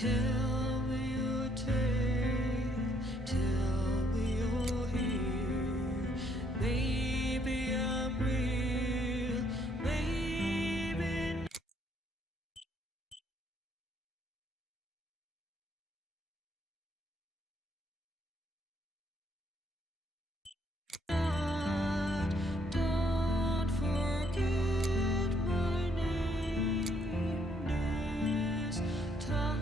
Tell me your tale, tell me you're here. Maybe I'm real, maybe not. Don't forget my name is time.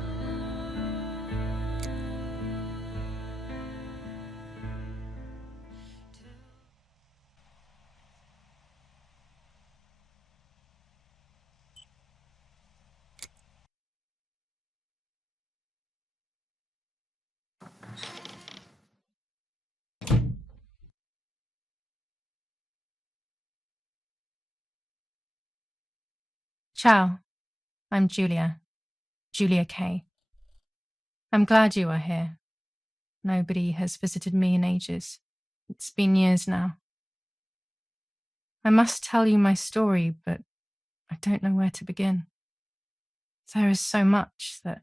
Ciao, I'm Julia K. I'm glad you are here. Nobody has visited me in ages. It's been years now. I must tell you my story, but I don't know where to begin. There is so much that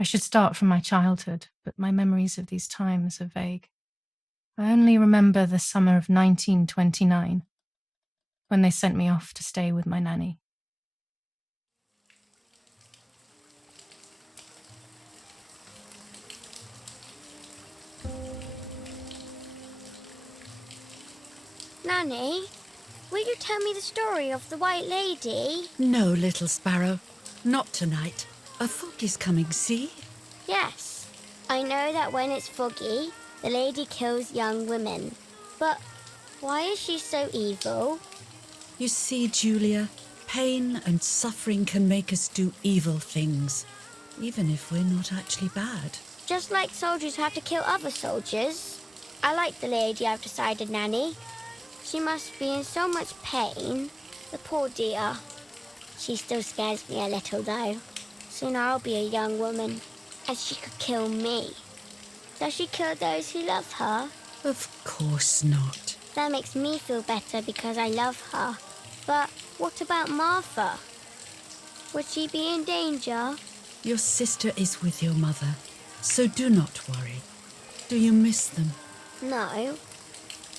I should start from my childhood, but my memories of these times are vague. I only remember the summer of 1929, when they sent me off to stay with my nanny. Nanny, will you tell me the story of the White Lady? No, little sparrow, not tonight. A fog is coming, see? Yes, I know that when it's foggy, the lady kills young women. But why is she so evil? You see, Julia, pain and suffering can make us do evil things, even if we're not actually bad. Just like soldiers have to kill other soldiers. I like the lady I've decided, Nanny. She must be in so much pain. The poor dear. She still scares me a little, though. Soon I'll be a young woman, and she could kill me. Does she kill those who love her? Of course not. That makes me feel better because I love her. But what about Martha? Would she be in danger? Your sister is with your mother, so do not worry. Do you miss them? No.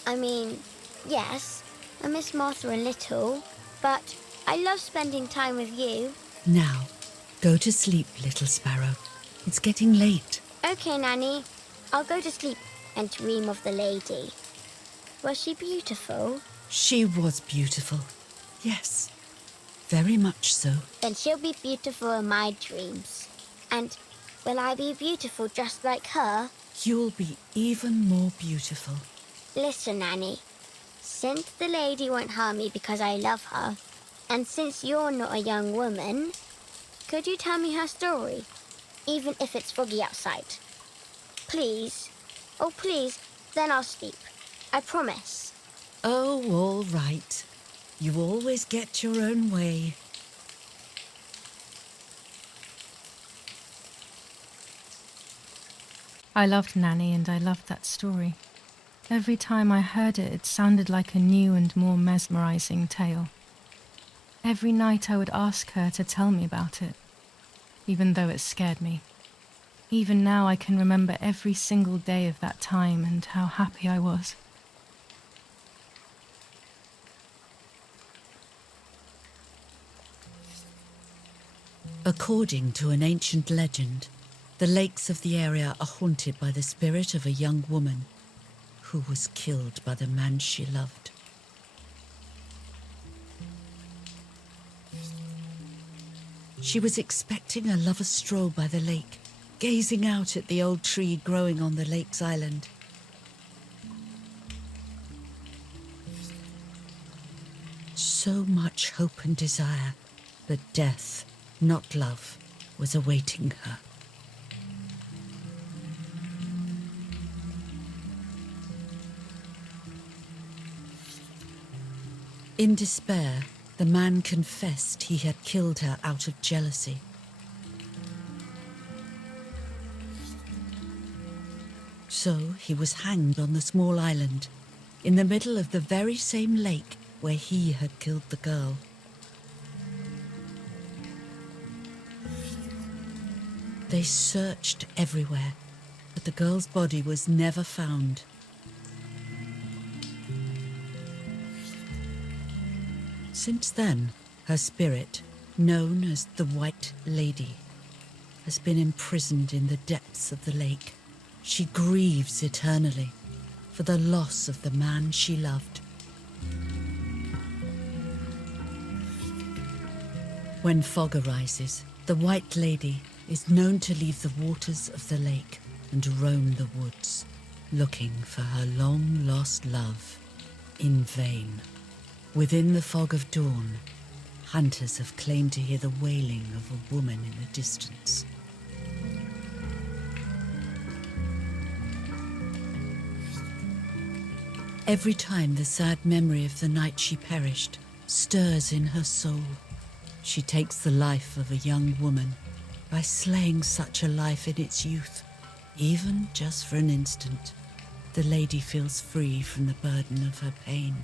I mean, yes, I miss Martha a little, but I love spending time with you. Now, go to sleep, little sparrow. It's getting late. Okay, Nanny. I'll go to sleep and dream of the lady. Was she beautiful? She was beautiful. Yes, very much so. Then she'll be beautiful in my dreams. And will I be beautiful just like her? You'll be even more beautiful. Listen, Nanny. Since the lady won't harm me because I love her, and since you're not a young woman, could you tell me her story, even if it's foggy outside? Please. Oh, please. Then I'll sleep. I promise. Oh, all right. You always get your own way. I loved Nanny and I loved that story. Every time I heard it, it sounded like a new and more mesmerizing tale. Every night I would ask her to tell me about it, even though it scared me. Even now I can remember every single day of that time and how happy I was. According to an ancient legend, the lakes of the area are haunted by the spirit of a young woman who was killed by the man she loved. She was expecting a lover's stroll by the lake, gazing out at the old tree growing on the lake's island. So much hope and desire, but death, not love, was awaiting her. In despair, the man confessed he had killed her out of jealousy. So he was hanged on the small island, in the middle of the very same lake where he had killed the girl. They searched everywhere, but the girl's body was never found. Since then, her spirit, known as the White Lady, has been imprisoned in the depths of the lake. She grieves eternally for the loss of the man she loved. When fog arises, the White Lady is known to leave the waters of the lake and roam the woods, looking for her long-lost love in vain. Within the fog of dawn, hunters have claimed to hear the wailing of a woman in the distance. Every time the sad memory of the night she perished stirs in her soul, she takes the life of a young woman by slaying such a life in its youth. Even just for an instant, the lady feels free from the burden of her pain.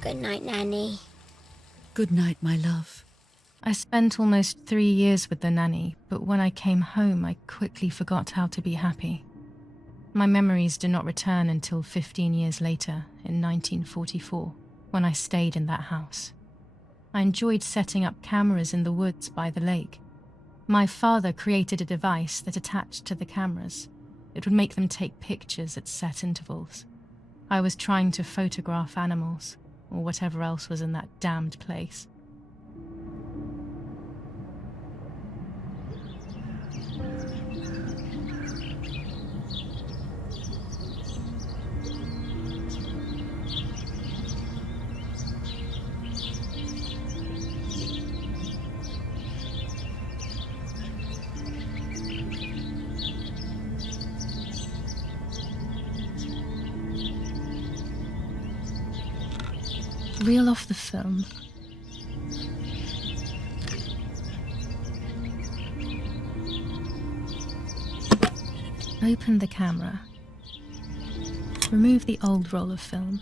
Good night, Nanny. Good night, my love. I spent almost 3 years with the nanny, but when I came home, I quickly forgot how to be happy. My memories do not return until 15 years later, in 1944, when I stayed in that house. I enjoyed setting up cameras in the woods by the lake. My father created a device that attached to the cameras. It would make them take pictures at set intervals. I was trying to photograph animals, or whatever else was in that damned place. Reel off the film. Open the camera. Remove the old roll of film.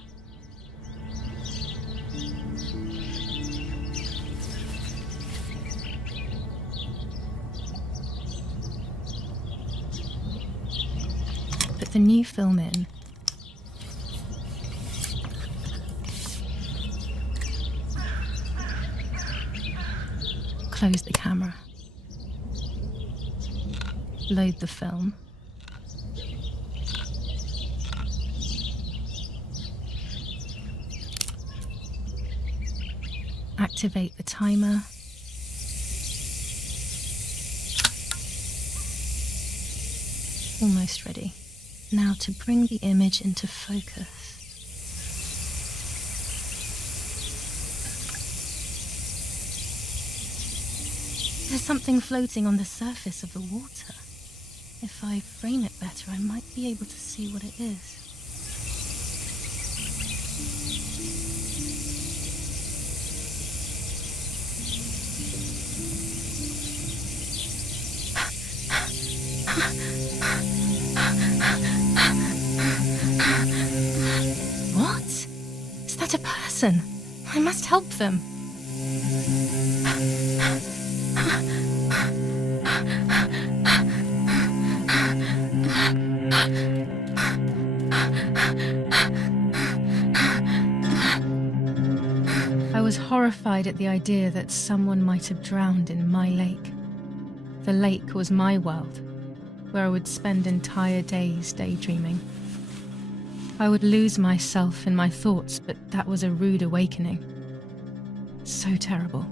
Put the new film in. Close the camera. Load the film. Activate the timer. Almost ready. Now to bring the image into focus. There's something floating on the surface of the water. If I frame it better, I might be able to see what it is. What? Is that a person? I must help them. I was horrified at the idea that someone might have drowned in my lake. The lake was my world, where I would spend entire days daydreaming. I would lose myself in my thoughts, but that was a rude awakening. So terrible.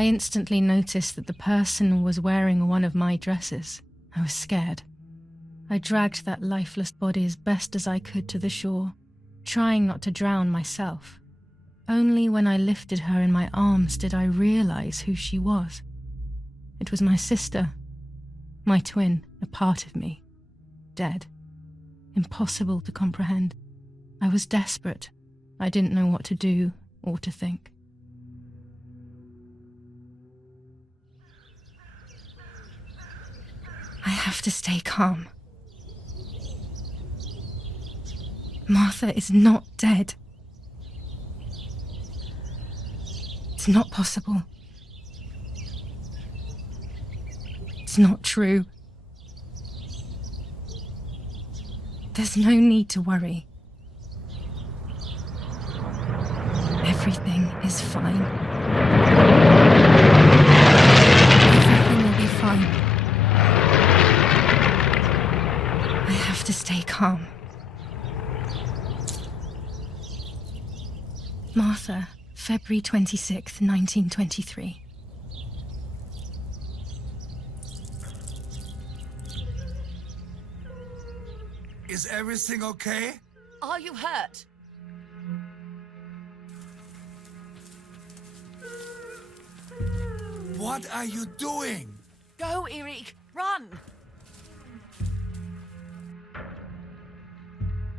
I instantly noticed that the person was wearing one of my dresses. I was scared. I dragged that lifeless body as best as I could to the shore, trying not to drown myself. Only when I lifted her in my arms did I realize who she was. It was my sister, my twin, a part of me, dead. Impossible to comprehend. I was desperate. I didn't know what to do or to think. I have to stay calm. Martha is not dead. It's not possible. It's not true. There's no need to worry. Everything is fine. Everything will be fine. I have to stay calm. Martha, February 26th, 1923. Is everything okay? Are you hurt? What are you doing? Go, Eric, run!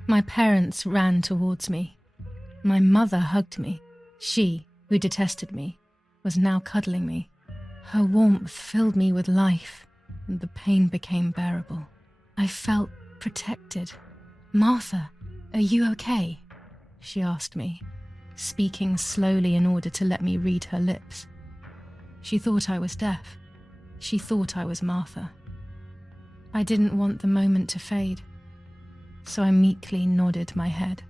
My parents ran towards me. My mother hugged me. She, who detested me, was now cuddling me. Her warmth filled me with life, and the pain became bearable. I felt protected. Martha, are you okay? She asked me, speaking slowly in order to let me read her lips. She thought I was deaf. She thought I was Martha. I didn't want the moment to fade, so I meekly nodded my head.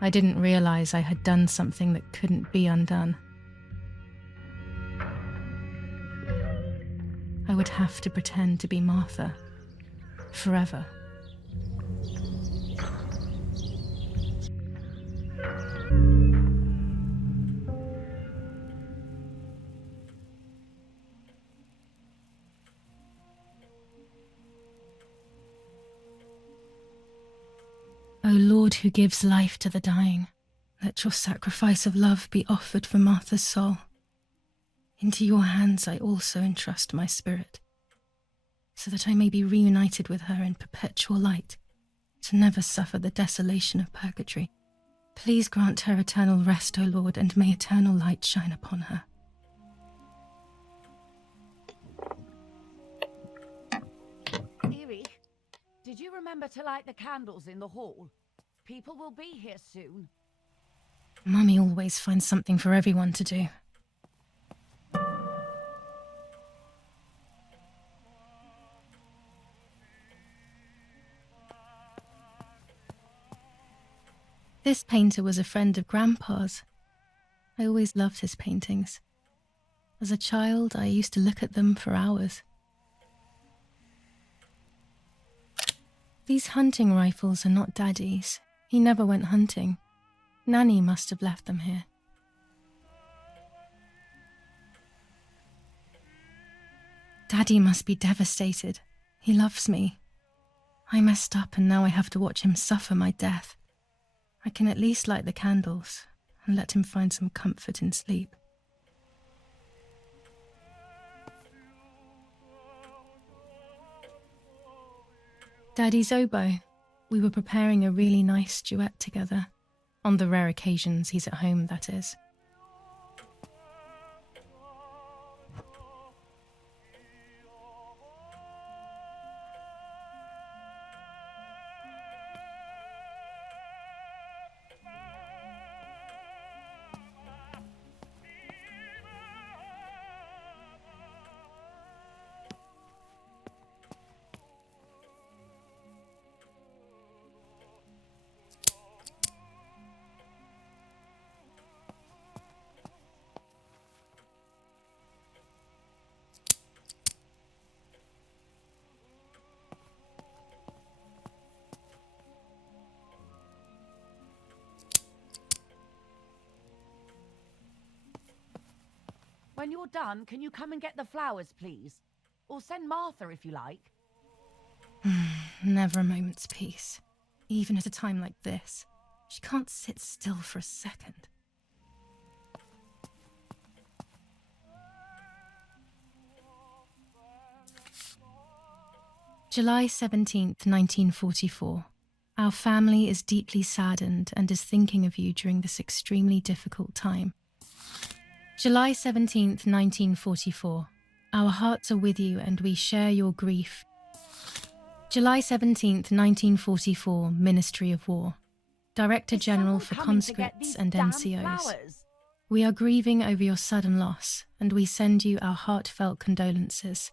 I didn't realize I had done something that couldn't be undone. I would have to pretend to be Martha forever. O Lord, who gives life to the dying, let your sacrifice of love be offered for Martha's soul. Into your hands I also entrust my spirit, so that I may be reunited with her in perpetual light, to never suffer the desolation of purgatory. Please grant her eternal rest, O Lord, and may eternal light shine upon her. Eric, did you remember to light the candles in the hall? People will be here soon. Mummy always finds something for everyone to do. This painter was a friend of Grandpa's. I always loved his paintings. As a child, I used to look at them for hours. These hunting rifles are not Daddy's. He never went hunting. Nanny must have left them here. Daddy must be devastated. He loves me. I messed up and now I have to watch him suffer my death. I can at least light the candles and let him find some comfort in sleep. Daddy's oboe. We were preparing a really nice duet together. On the rare occasions he's at home, that is. When you're done, can you come and get the flowers, please? Or send Martha if you like. Never a moment's peace. Even at a time like this. She can't sit still for a second. July 17th, 1944. Our family is deeply saddened and is thinking of you during this extremely difficult time. July 17th, 1944. Our hearts are with you and we share your grief. July 17th, 1944, Ministry of War. Director Is General someone for coming to get conscripts these and damn NCOs. flowers? We are grieving over your sudden loss and we send you our heartfelt condolences.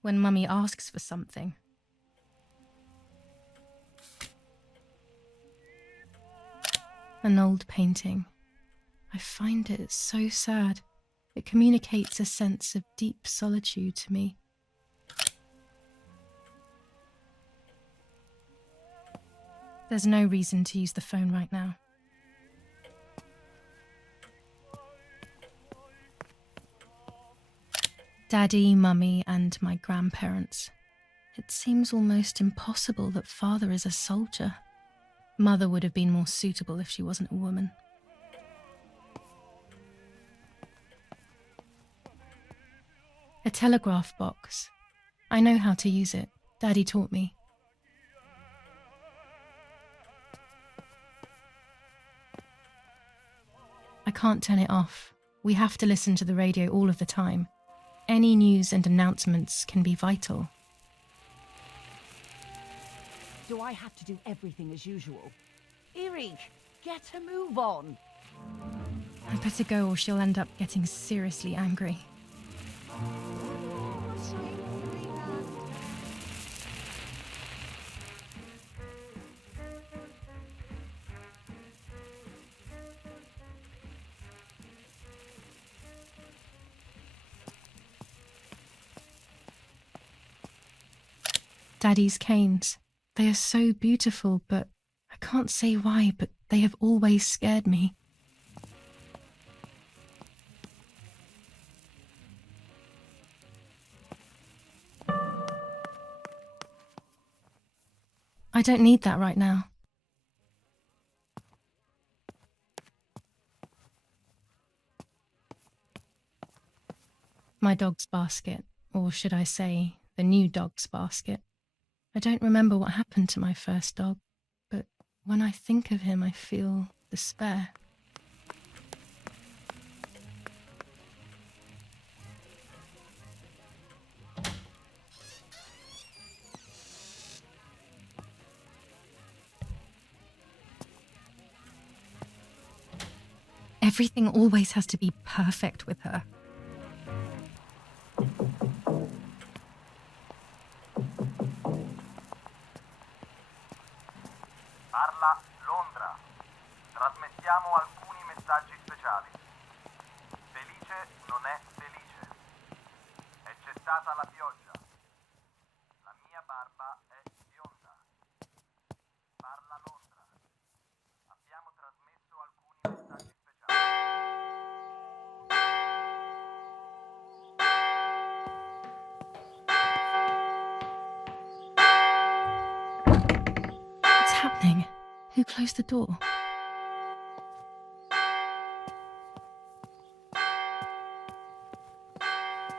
When Mummy asks for something. An old painting. I find it so sad. It communicates a sense of deep solitude to me. There's no reason to use the phone right now. Daddy, Mummy, and my grandparents. It seems almost impossible that Father is a soldier. Mother would have been more suitable if she wasn't a woman. A telegraph box. I know how to use it. Daddy taught me. I can't turn it off. We have to listen to the radio all of the time. Any news and announcements can be vital. Do I have to do everything as usual? Erie, get a move on. I better go or she'll end up getting seriously angry. Daddy's canes. They are so beautiful, but I can't say why, but they have always scared me. I don't need that right now. My dog's basket, or should I say, the new dog's basket. I don't remember what happened to my first dog, but when I think of him, I feel despair. Everything always has to be perfect with her. Parla Londra. Trasmettiamo alcuni messaggi speciali. Felice non è felice. È cessata la pioggia. La mia barba è bionda. Parla Londra. Abbiamo trasmesso alcuni messaggi speciali. What's happening? Who closed the door?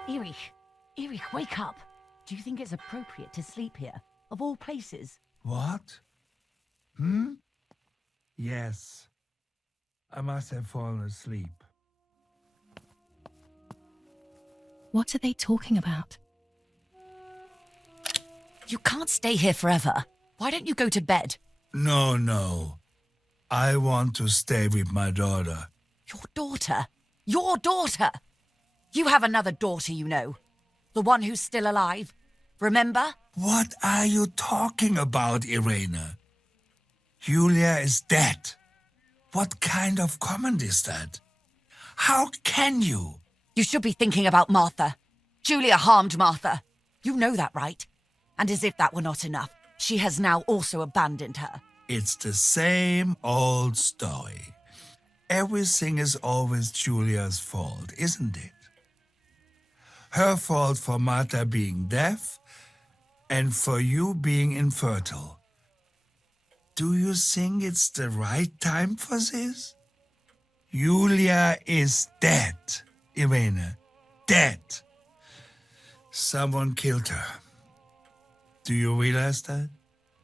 Erie, wake up. Do you think it's appropriate to sleep here, of all places? What? Yes. I must have fallen asleep. What are they talking about? You can't stay here forever. Why don't you go to bed? No. I want to stay with my daughter. Your daughter? Your daughter? You have another daughter, you know. The one who's still alive. Remember? What are you talking about, Irene? Julia is dead. What kind of comment is that? How can you? You should be thinking about Martha. Julia harmed Martha. You know that, right? And as if that were not enough, she has now also abandoned her. It's the same old story. Everything is always Julia's fault, isn't it? Her fault for Martha being deaf and for you being infertile. Do you think it's the right time for this? Julia is dead, Irene. Dead. Someone killed her. Do you realize that?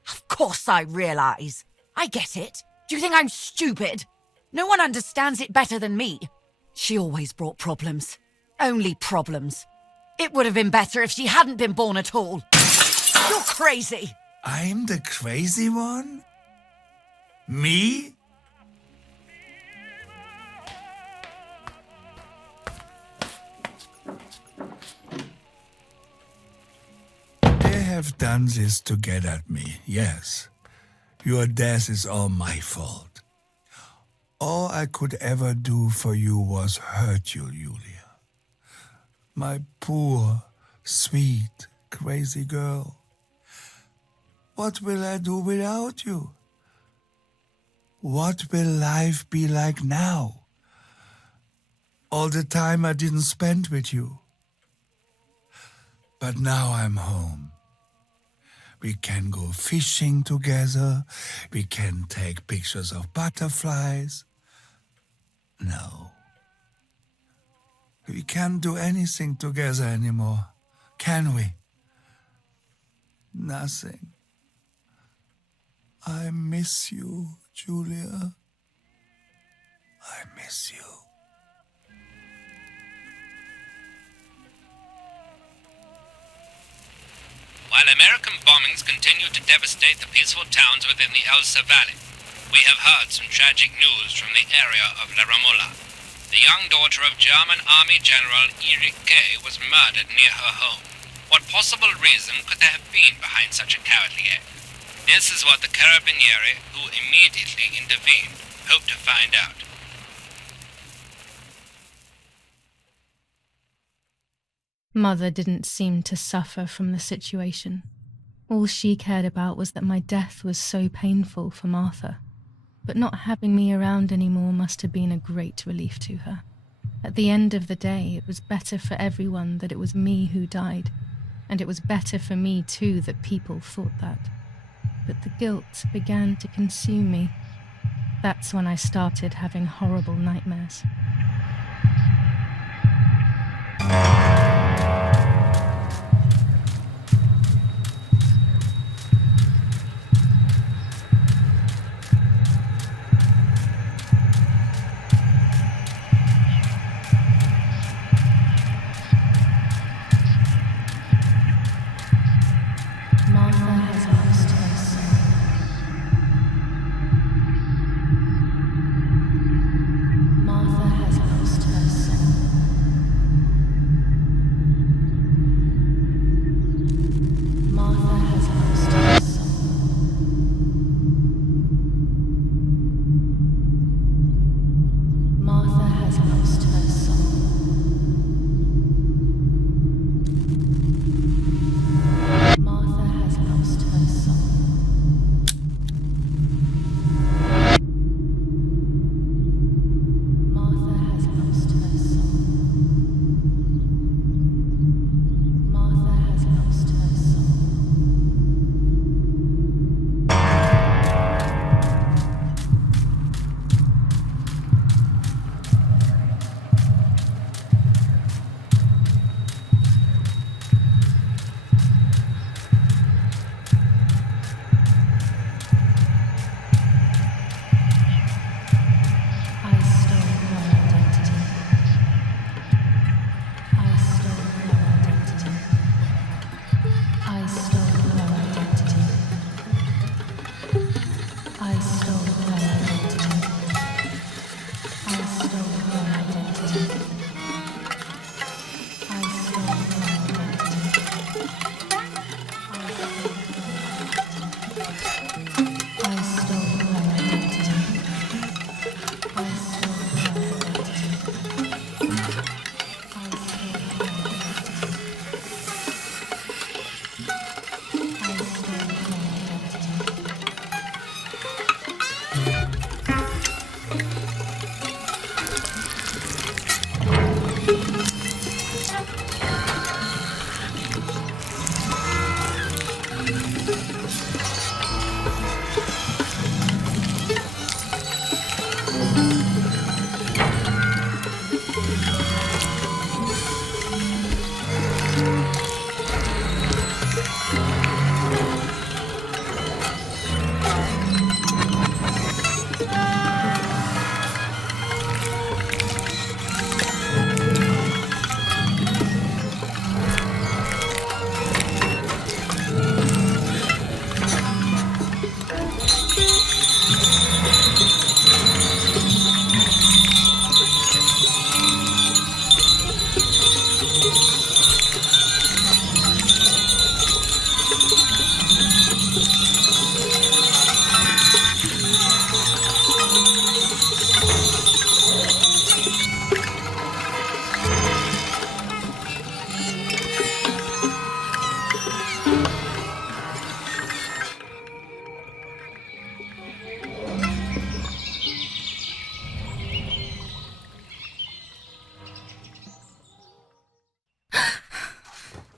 Of course I realise. I get it. Do you think I'm stupid? No one understands it better than me. She always brought problems. Only problems. It would have been better if she hadn't been born at all. You're crazy. I'm the crazy one? Me? They have done this to get at me, yes. Your death is all my fault. All I could ever do for you was hurt you, Julia. My poor, sweet, crazy girl. What will I do without you? What will life be like now? All the time I didn't spend with you. But now I'm home. We can go fishing together. We can take pictures of butterflies. No. We can't do anything together anymore, can we? Nothing. I miss you, Julia. I miss you. While American bombings continue to devastate the peaceful towns within the Elsa Valley, we have heard some tragic news from the area of La Ramola. The young daughter of German Army General Erich K. was murdered near her home. What possible reason could there have been behind such a cowardly act? This is what the Carabinieri, who immediately intervened, hope to find out. Mother didn't seem to suffer from the situation. All she cared about was that my death was so painful for Martha. But not having me around anymore must have been a great relief to her. At the end of the day, it was better for everyone that it was me who died, and it was better for me too that people thought that. But the guilt began to consume me. That's when I started having horrible nightmares. Martha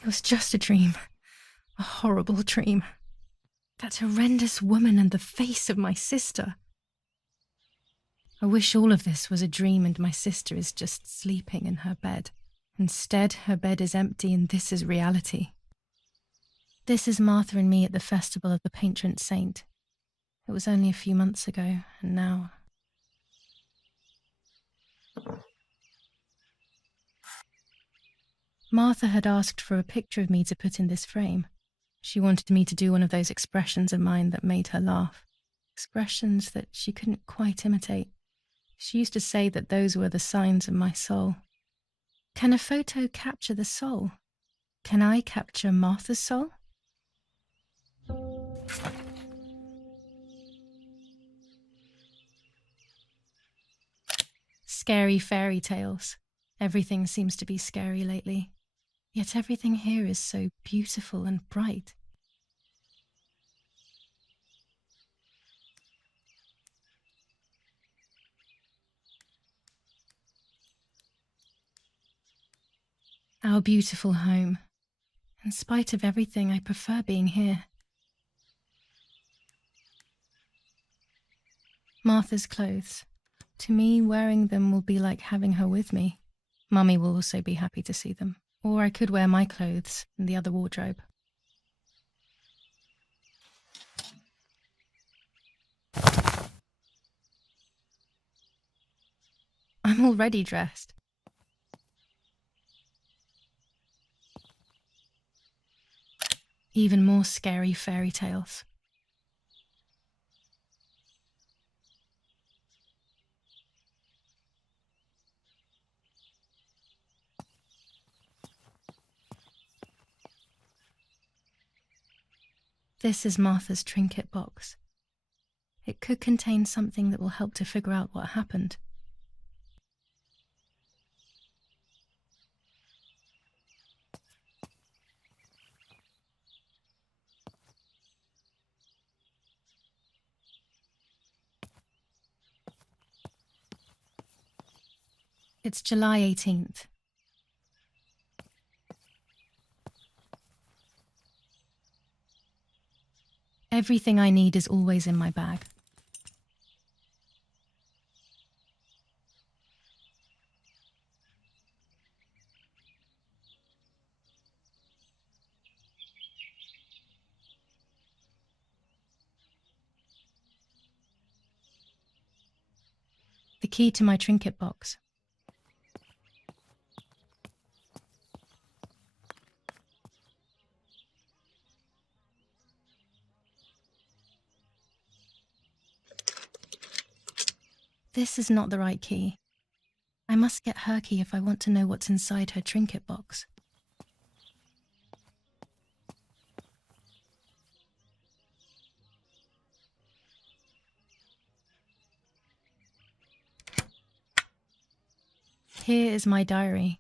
It was just a dream. A horrible dream. That horrendous woman and the face of my sister. I wish all of this was a dream and my sister is just sleeping in her bed. Instead, her bed is empty and this is reality. This is Martha and me at the festival of the patron saint. It was only a few months ago, and now... Martha had asked for a picture of me to put in this frame. She wanted me to do one of those expressions of mine that made her laugh. Expressions that she couldn't quite imitate. She used to say that those were the signs of my soul. Can a photo capture the soul? Can I capture Martha's soul? Scary fairy tales. Everything seems to be scary lately. Yet everything here is so beautiful and bright. Our beautiful home. In spite of everything, I prefer being here. Martha's clothes. To me, wearing them will be like having her with me. Mummy will also be happy to see them. Or I could wear my clothes in the other wardrobe. I'm already dressed. Even more scary fairy tales. This is Martha's trinket box. It could contain something that will help to figure out what happened. It's July 18th. Everything I need is always in my bag. The key to my trinket box. This is not the right key. I must get her key if I want to know what's inside her trinket box. Here is my diary.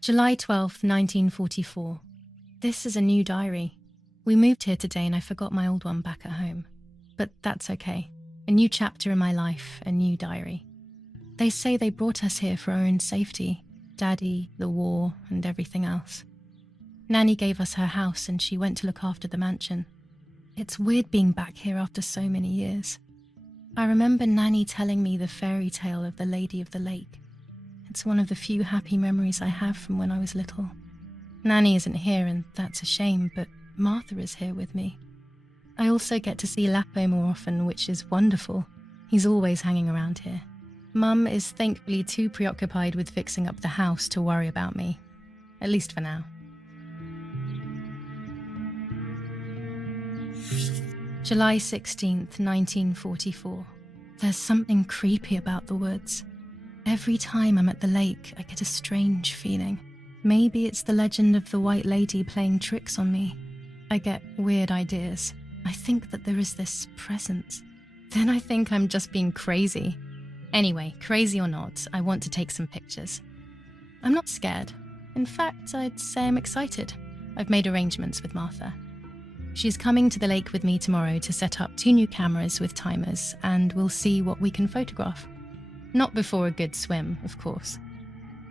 July 12th, 1944. This is a new diary. We moved here today and I forgot my old one back at home. But that's okay. A new chapter in my life, a new diary. They say they brought us here for our own safety. Daddy, the war, and everything else. Nanny gave us her house and she went to look after the mansion. It's weird being back here after so many years. I remember Nanny telling me the fairy tale of the Lady of the Lake. It's one of the few happy memories I have from when I was little. Nanny isn't here and that's a shame, but Martha is here with me. I also get to see Lapo more often, which is wonderful. He's always hanging around here. Mum is thankfully too preoccupied with fixing up the house to worry about me. At least for now. July 16th, 1944. There's something creepy about the woods. Every time I'm at the lake, I get a strange feeling. Maybe it's the legend of the White Lady playing tricks on me. I get weird ideas. I think that there is this presence. Then I think I'm just being crazy. Anyway, crazy or not, I want to take some pictures. I'm not scared. In fact, I'd say I'm excited. I've made arrangements with Martha. She's coming to the lake with me tomorrow to set up 2 new cameras with timers, and we'll see what we can photograph. Not before a good swim, of course.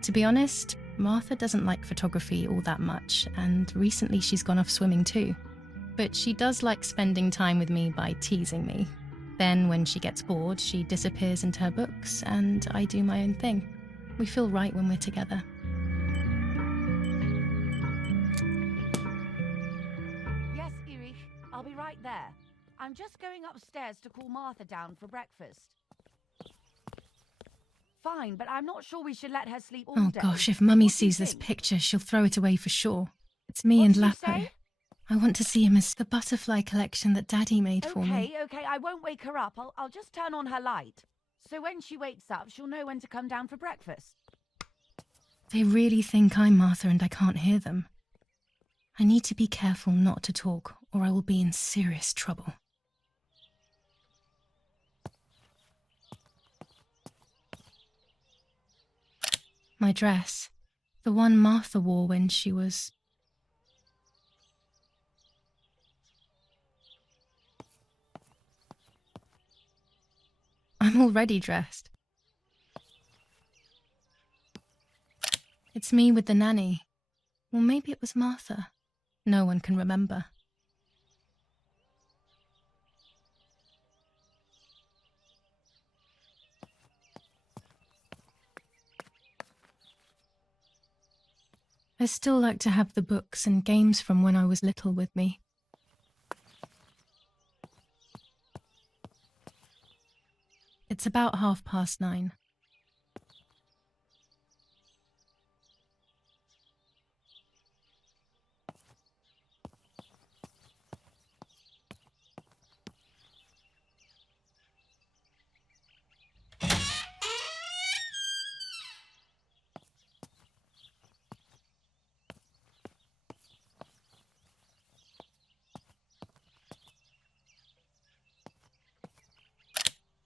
To be honest, Martha doesn't like photography all that much, and recently she's gone off swimming too. But she does like spending time with me by teasing me. Then, when she gets bored, she disappears into her books, and I do my own thing. We feel right when we're together. Yes, Erich, I'll be right there. I'm just going upstairs to call Martha down for breakfast. Fine, but I'm not sure we should let her sleep all Oh day. gosh, if Mummy What do you sees this think? picture, she'll throw it away for sure. It's me What and did you Lapo. say? I want to see him as the butterfly collection that Daddy made for me. Okay, I won't wake her up. I'll just turn on her light. So when she wakes up, she'll know when to come down for breakfast. They really think I'm Martha and I can't hear them. I need to be careful not to talk, or I will be in serious trouble. My dress. The one Martha wore when she was... I'm already dressed. It's me with the nanny. Or maybe it was Martha. No one can remember. I still like to have the books and games from when I was little with me. It's about 9:30.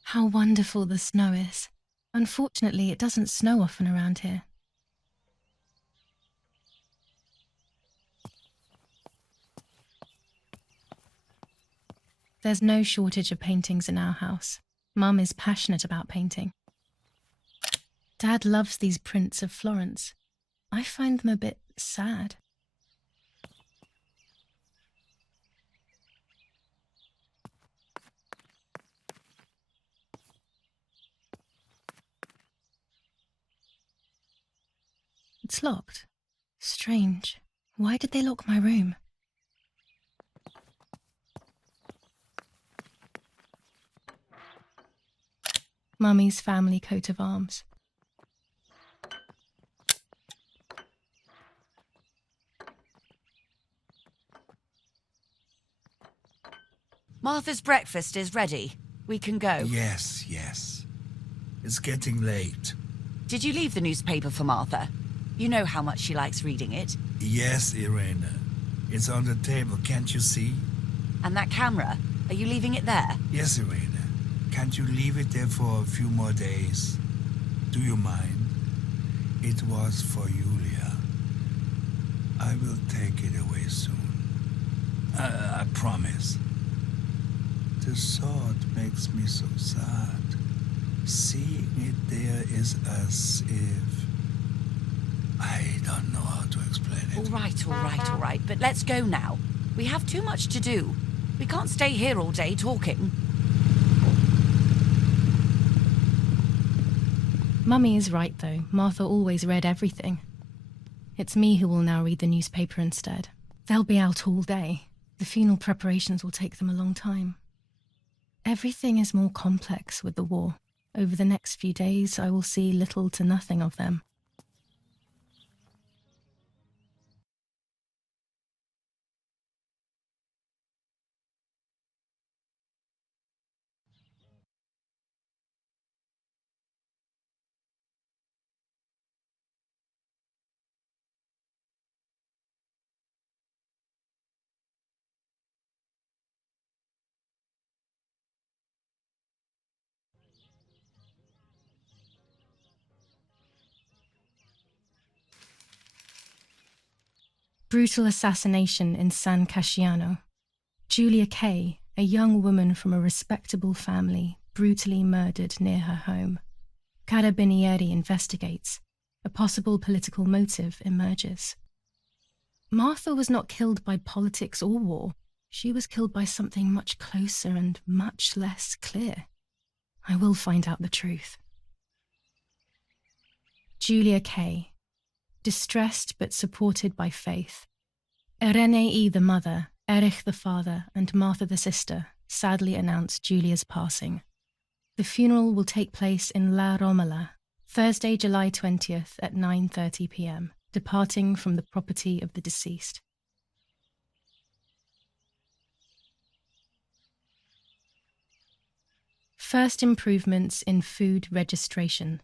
How wonderful the snow is. Unfortunately, it doesn't snow often around here. There's no shortage of paintings in our house. Mum is passionate about painting. Dad loves these prints of Florence. I find them a bit sad. It's locked. Strange. Why did they lock my room? Mummy's family coat of arms. Martha's breakfast is ready. We can go. Yes, yes. It's getting late. Did you leave the newspaper for Martha? You know how much she likes reading it. Yes, Irene. It's on the table, can't you see? And that camera, are you leaving it there? Yes, Irene. Can't you leave it there for a few more days? Do you mind? It was for Julia. I will take it away soon. I promise. The thought makes me so sad. Seeing it there is as if... I don't know how to explain it. All right. But let's go now. We have too much to do. We can't stay here all day talking. Mummy is right, though. Martha always read everything. It's me who will now read the newspaper instead. They'll be out all day. The funeral preparations will take them a long time. Everything is more complex with the war. Over the next few days, I will see little to nothing of them. Brutal assassination in San Casciano. Julia Kay, a young woman from a respectable family, brutally murdered near her home. Carabinieri investigates. A possible political motive emerges. Martha was not killed by politics or war. She was killed by something much closer and much less clear. I will find out the truth. Julia K. Distressed but supported by faith. Irenei the mother, Erich the father, and Martha the sister sadly announce Julia's passing. The funeral will take place in La Romola, Thursday, July 20th at 9:30 p.m., departing from the property of the deceased. First improvements in food registration.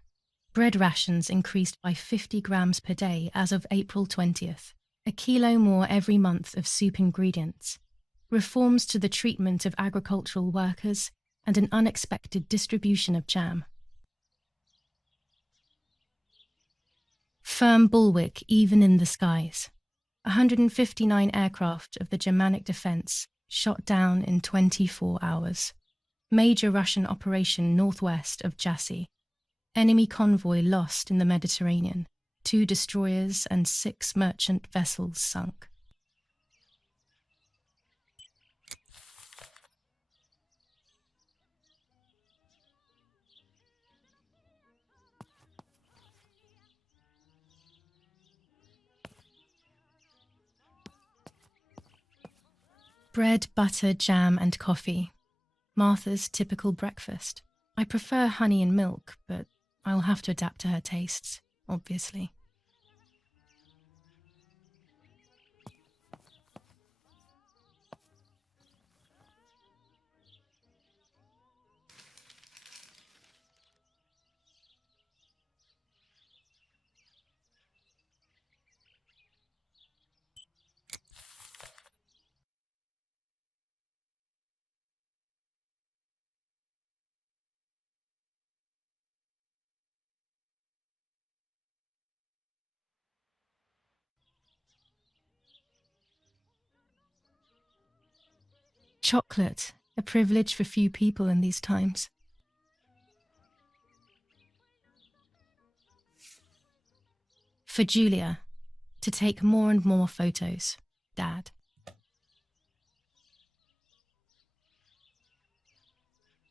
Bread rations increased by 50 grams per day as of April 20th, a kilo more every month of soup ingredients, reforms to the treatment of agricultural workers, and an unexpected distribution of jam. Firm bulwark even in the skies. 159 aircraft of the Germanic defense shot down in 24 hours. Major Russian operation northwest of Jassy. Enemy convoy lost in the Mediterranean. 2 destroyers and 6 merchant vessels sunk. Bread, butter, jam, and coffee. Martha's typical breakfast. I prefer honey and milk, but I'll have to adapt to her tastes, obviously. Chocolate, a privilege for few people in these times. For Julia, to take more and more photos, Dad.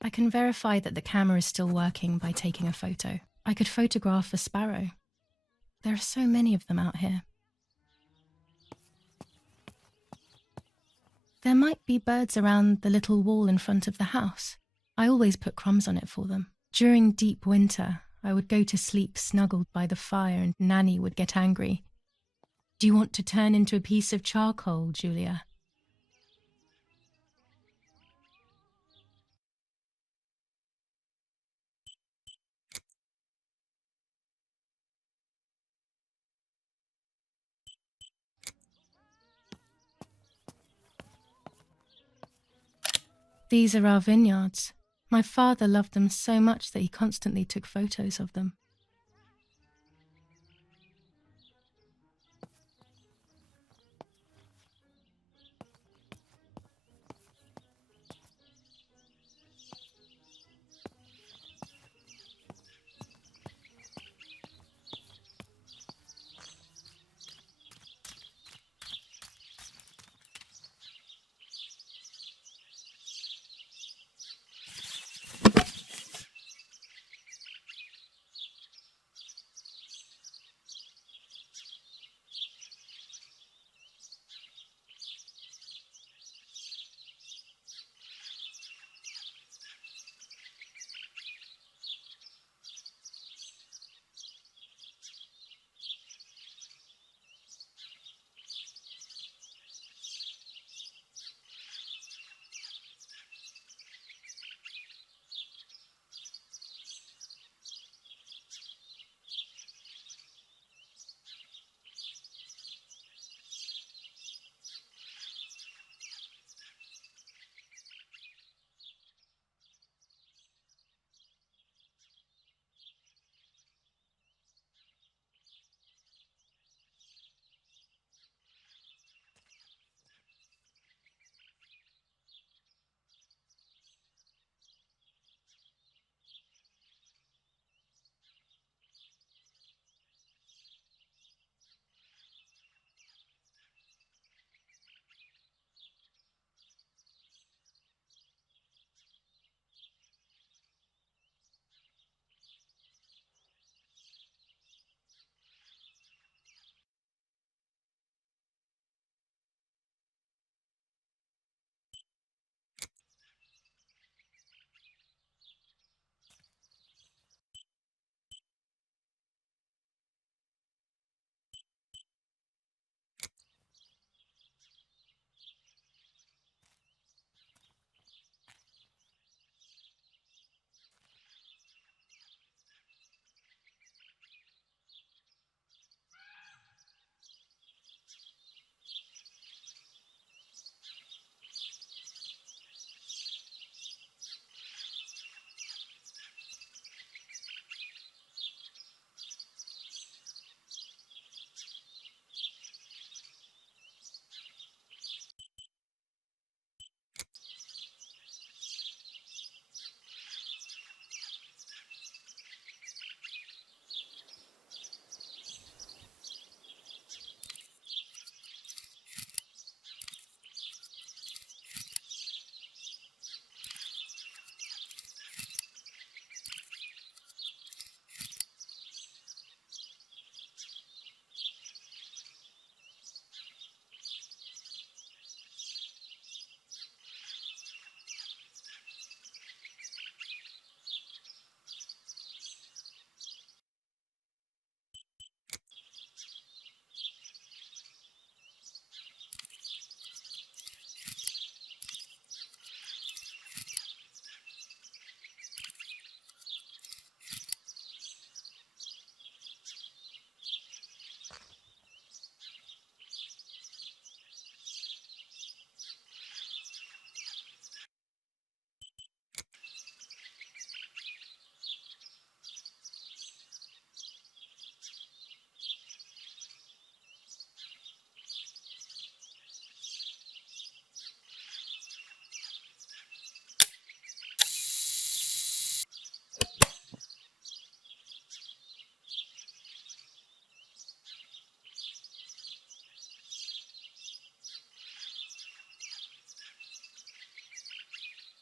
I can verify that the camera is still working by taking a photo. I could photograph a sparrow. There are so many of them out here. There might be birds around the little wall in front of the house. I always put crumbs on it for them. During deep winter, I would go to sleep snuggled by the fire and Nanny would get angry. Do you want to turn into a piece of charcoal, Julia? These are our vineyards. My father loved them so much that he constantly took photos of them.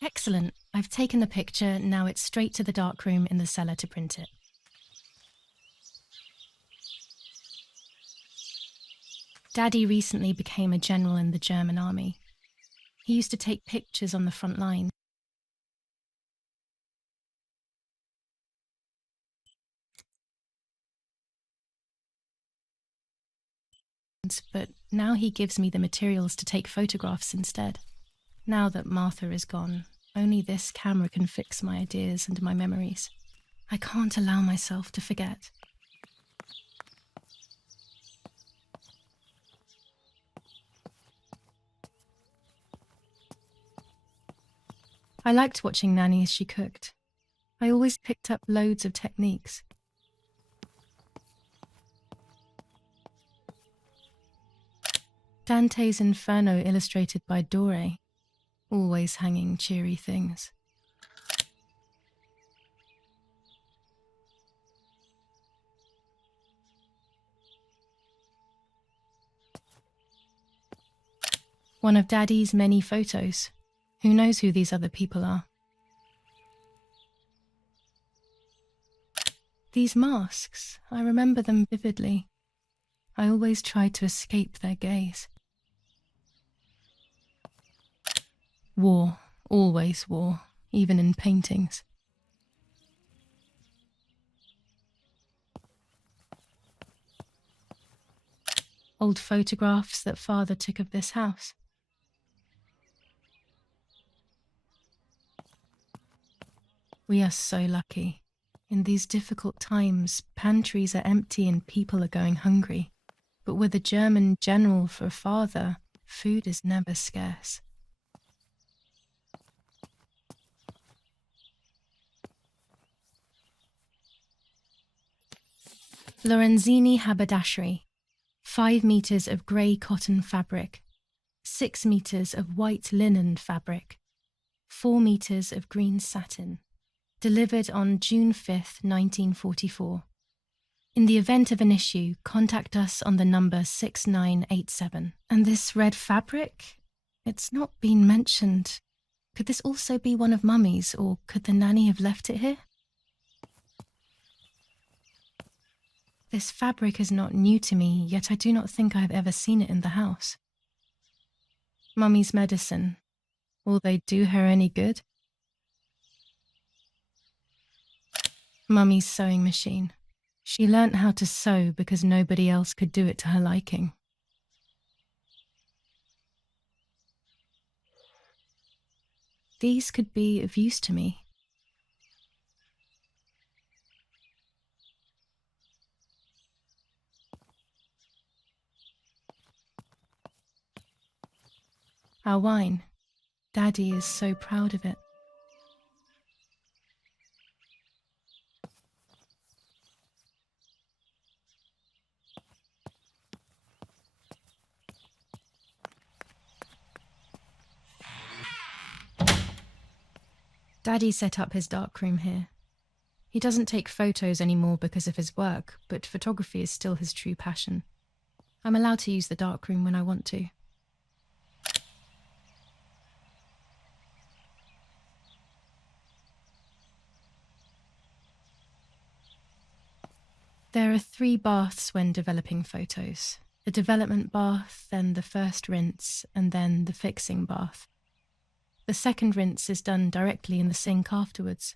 Excellent. I've taken the picture, now it's straight to the darkroom in the cellar to print it. Daddy recently became a general in the German army. He used to take pictures on the front line. But now he gives me the materials to take photographs instead. Now that Martha is gone, only this camera can fix my ideas and my memories. I can't allow myself to forget. I liked watching Nanny as she cooked. I always picked up loads of techniques. Dante's Inferno illustrated by Dore, always hanging cheery things. One of Daddy's many photos. Who knows who these other people are? These masks, I remember them vividly. I always tried to escape their gaze. War, always war, even in paintings. Old photographs that Father took of this house. We are so lucky. In these difficult times, pantries are empty and people are going hungry. But with a German general for a father, food is never scarce. Lorenzini haberdashery. 5 meters of grey cotton fabric. 6 meters of white linen fabric. 4 meters of green satin. Delivered on June 5th, 1944. In the event of an issue, contact us on the number 6987. And this red fabric? It's not been mentioned. Could this also be one of Mummy's, or could the nanny have left it here? This fabric is not new to me, yet I do not think I have ever seen it in the house. Mummy's medicine. Will they do her any good? Mummy's sewing machine. She learnt how to sew because nobody else could do it to her liking. These could be of use to me. Our wine. Daddy is so proud of it. Daddy set up his darkroom here. He doesn't take photos anymore because of his work, but photography is still his true passion. I'm allowed to use the darkroom when I want to. There are 3 baths when developing photos. The development bath, then the first rinse, and then the fixing bath. The second rinse is done directly in the sink afterwards.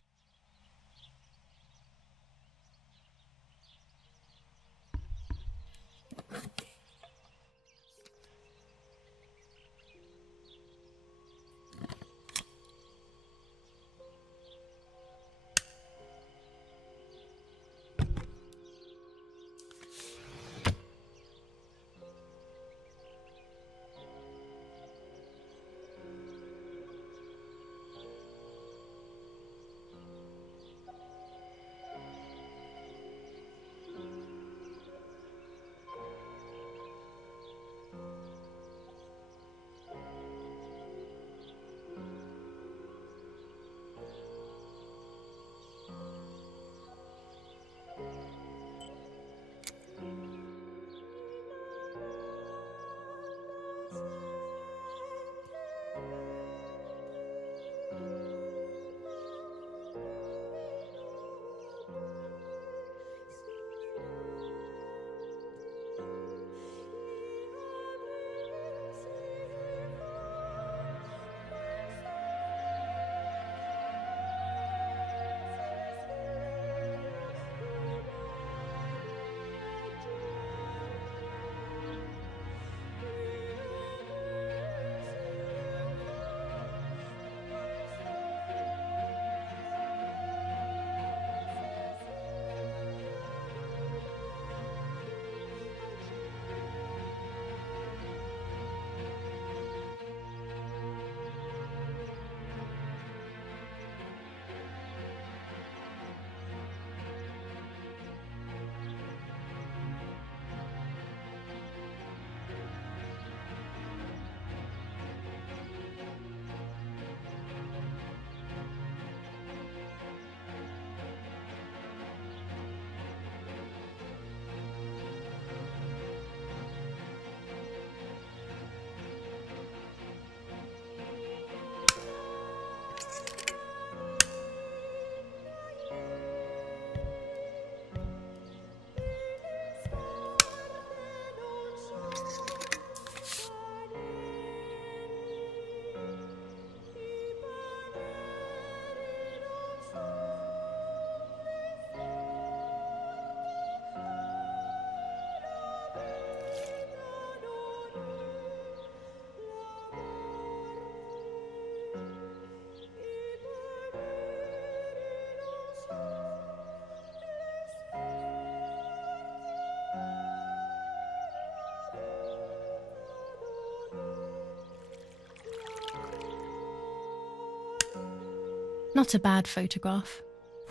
Not a bad photograph.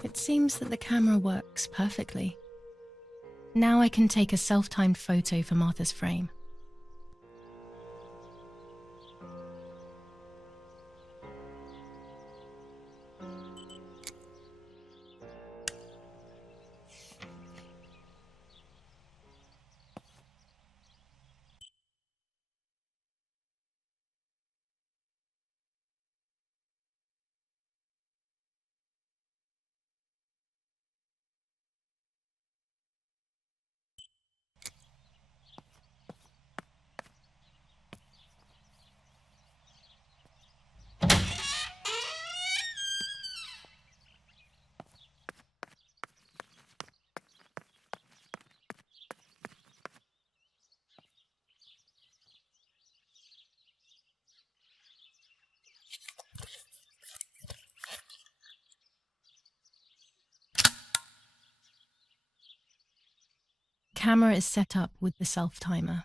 It seems that the camera works perfectly. Now I can take a self-timed photo for Martha's frame. Camera is set up with the self-timer.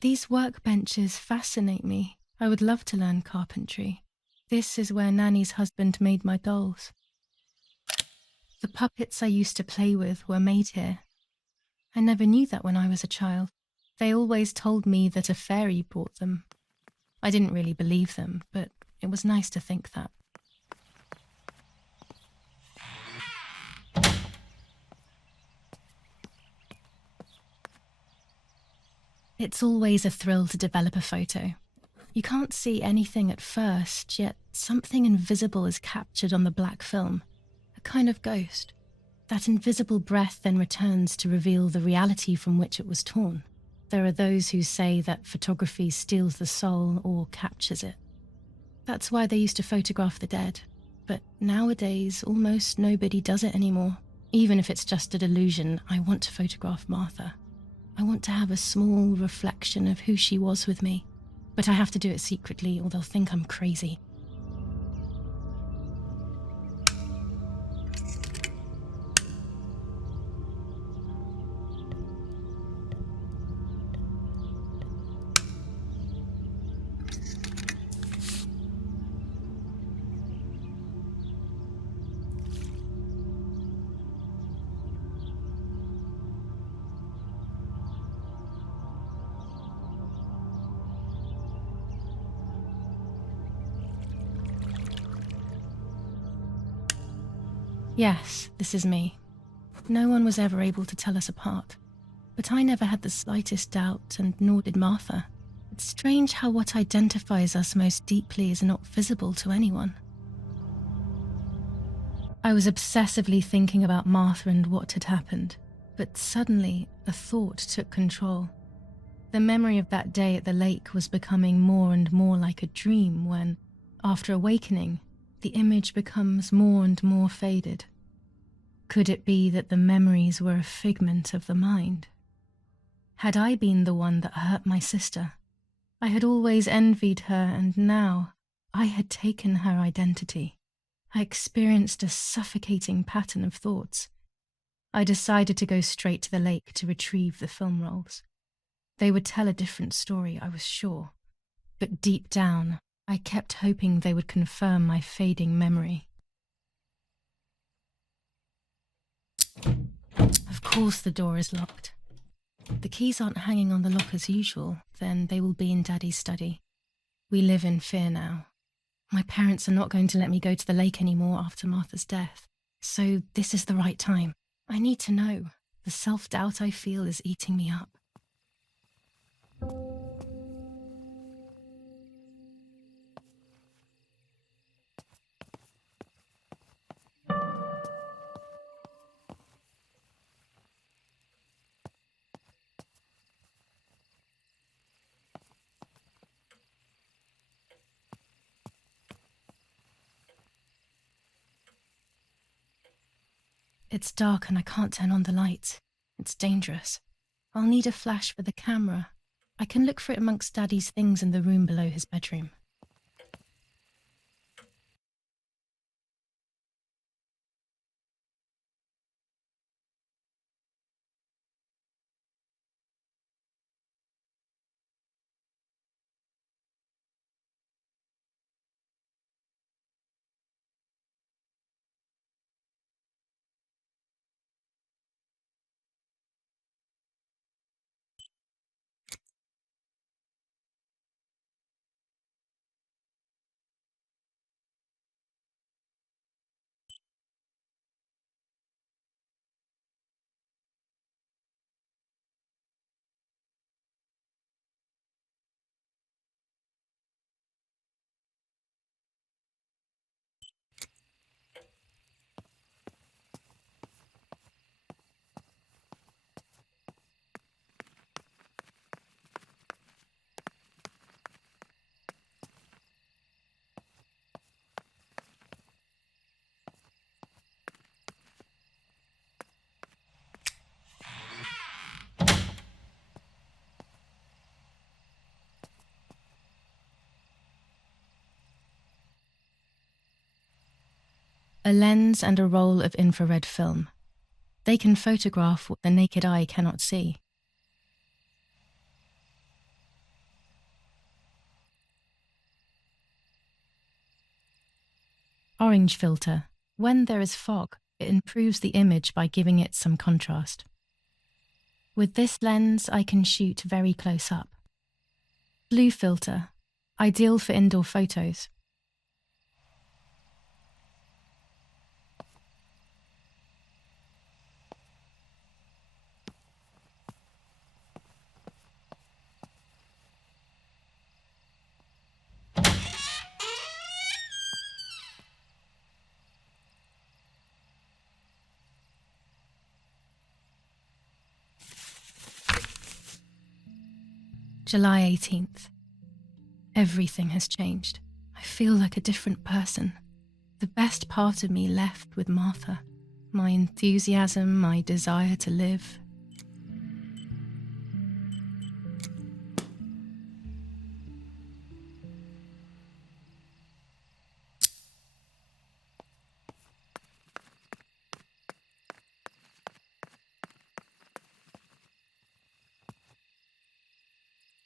These workbenches fascinate me. I would love to learn carpentry. This is where Nanny's husband made my dolls. The puppets I used to play with were made here. I never knew that when I was a child. They always told me that a fairy brought them. I didn't really believe them, but it was nice to think that. It's always a thrill to develop a photo. You can't see anything at first, yet something invisible is captured on the black film, a kind of ghost. That invisible breath then returns to reveal the reality from which it was torn. There are those who say that photography steals the soul or captures it. That's why they used to photograph the dead. But nowadays, almost nobody does it anymore. Even if it's just a delusion, I want to photograph Martha. I want to have a small reflection of who she was with me. But I have to do it secretly or they'll think I'm crazy. Yes, this is me. No one was ever able to tell us apart. But I never had the slightest doubt, and nor did Martha. It's strange how what identifies us most deeply is not visible to anyone. I was obsessively thinking about Martha and what had happened, but suddenly a thought took control. The memory of that day at the lake was becoming more and more like a dream when, after awakening, the image becomes more and more faded. Could it be that the memories were a figment of the mind? Had I been the one that hurt my sister? I had always envied her, and now I had taken her identity. I experienced a suffocating pattern of thoughts. I decided to go straight to the lake to retrieve the film rolls. They would tell a different story, I was sure. But deep down, I kept hoping they would confirm my fading memory. Of course the door is locked. The keys aren't hanging on the lock as usual, then they will be in Daddy's study. We live in fear now. My parents are not going to let me go to the lake anymore after Martha's death. So this is the right time. I need to know. The self-doubt I feel is eating me up. It's dark and I can't turn on the light. It's dangerous. I'll need a flash for the camera. I can look for it amongst Daddy's things in the room below his bedroom. A lens and a roll of infrared film. They can photograph what the naked eye cannot see. Orange filter. When there is fog, it improves the image by giving it some contrast. With this lens, I can shoot very close up. Blue filter. Ideal for indoor photos. July 18th. Everything has changed. I feel like a different person. The best part of me left with Martha. My enthusiasm, my desire to live.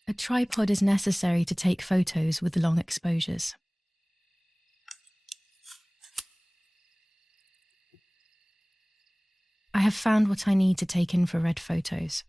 A tripod is necessary to take photos with long exposures. I have found what I need to take infrared photos.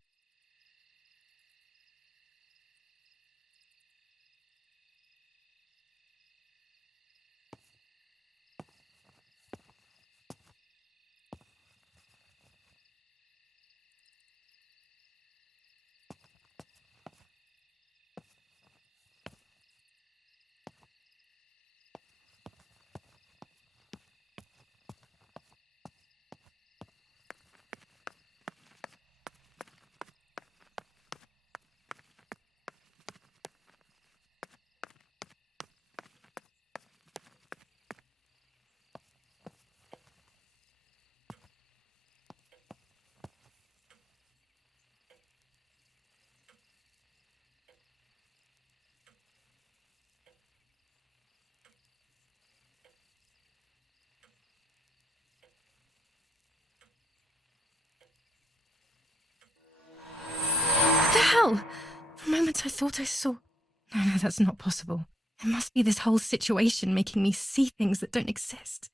What the hell? For a moment I thought I saw... No, that's not possible. It must be this whole situation making me see things that don't exist.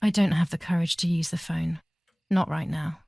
I don't have the courage to use the phone. Not right now.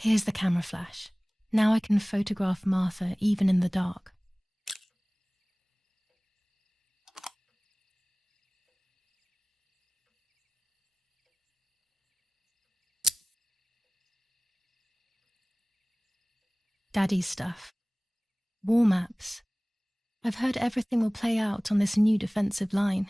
Here's the camera flash. Now I can photograph Martha even in the dark. Daddy's stuff. War maps. I've heard everything will play out on this new defensive line.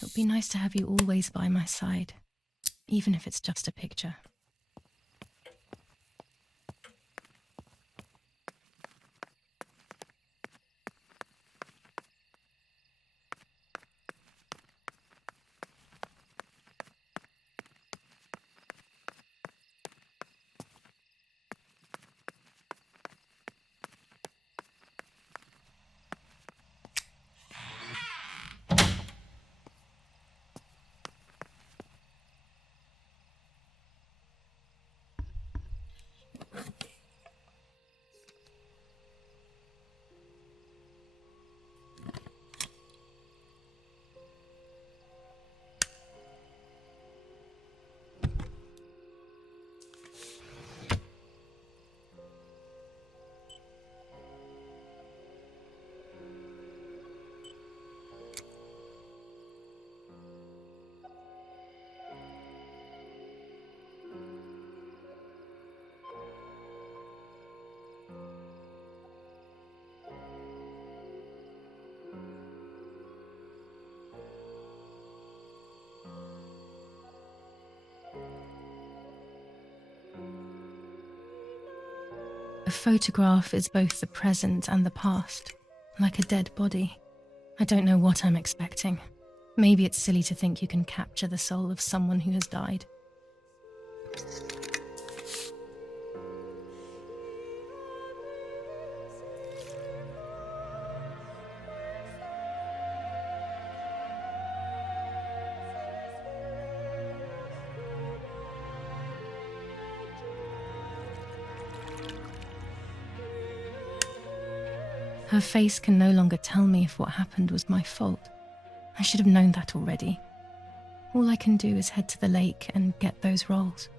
It would be nice to have you always by my side, even if it's just a picture. A photograph is both the present and the past, like a dead body. I don't know what I'm expecting. Maybe it's silly to think you can capture the soul of someone who has died. Her face can no longer tell me if what happened was my fault. I should have known that already. All I can do is head to the lake and get those rolls.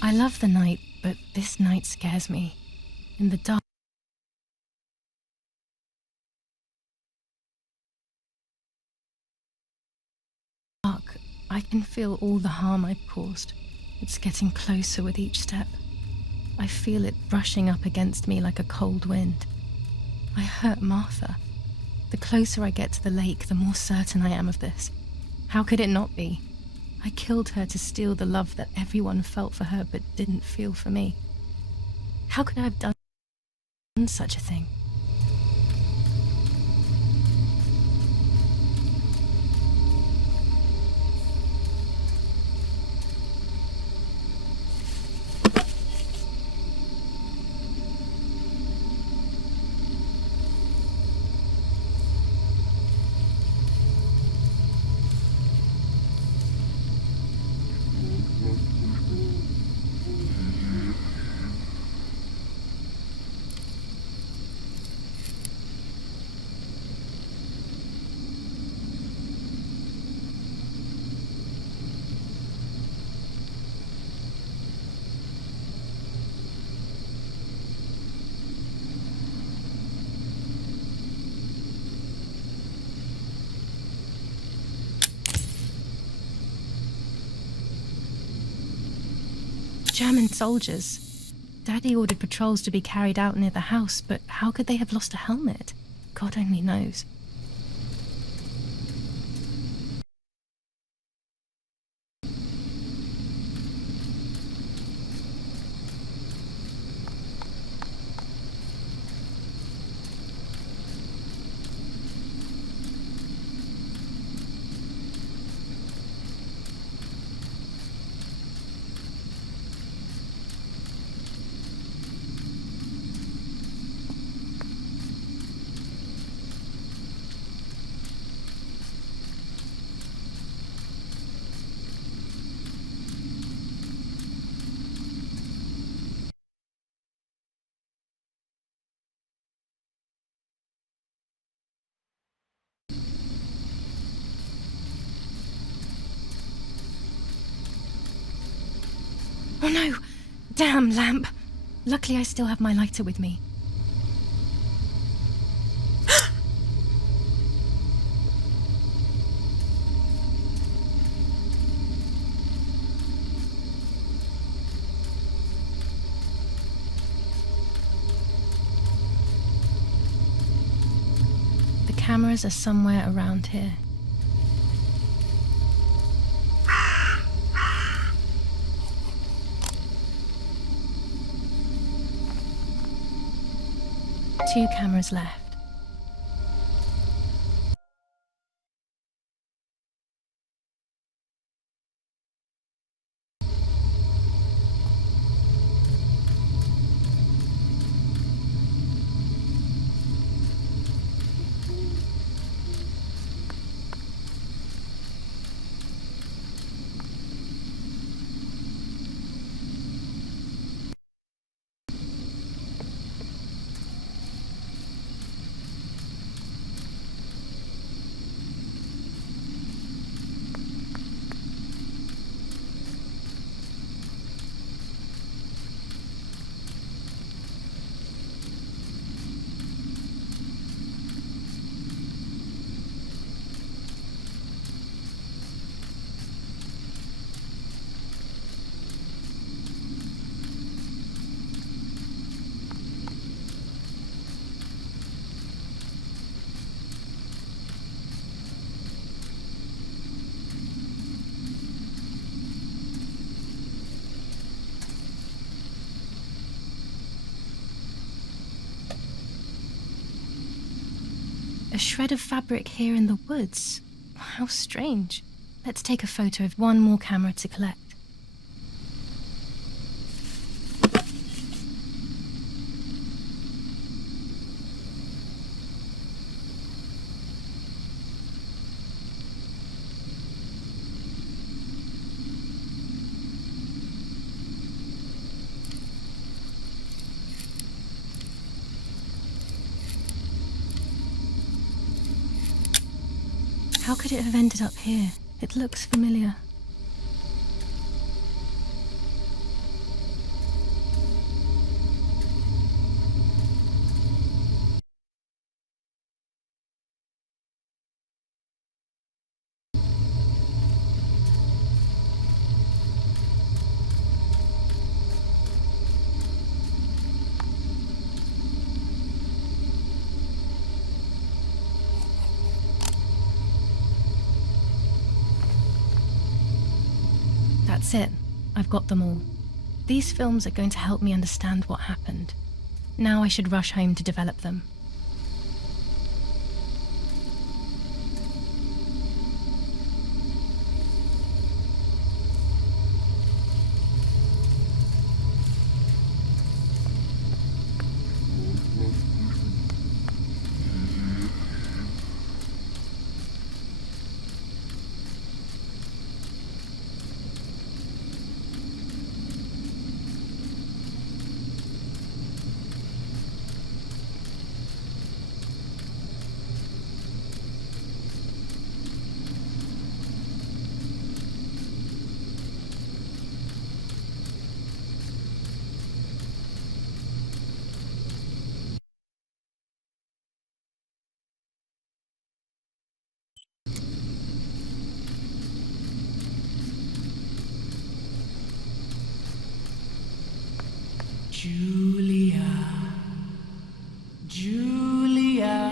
I love the night, but this night scares me. In the dark, I can feel all the harm I've caused. It's getting closer with each step. I feel it brushing up against me like a cold wind. I hurt Martha. The closer I get to the lake, the more certain I am of this. How could it not be? I killed her to steal the love that everyone felt for her but didn't feel for me. How could I have done such a thing? German soldiers. Daddy ordered patrols to be carried out near the house, but how could they have lost a helmet? God only knows. Oh no! Damn lamp! Luckily I still have my lighter with me. The cameras are somewhere around here. Two cameras left. A shred of fabric here in the woods. How strange. Let's take a photo of one more camera to collect. How could it have ended up here? It looks familiar. That's it. I've got them all. These films are going to help me understand what happened. Now I should rush home to develop them. Julia. Julia.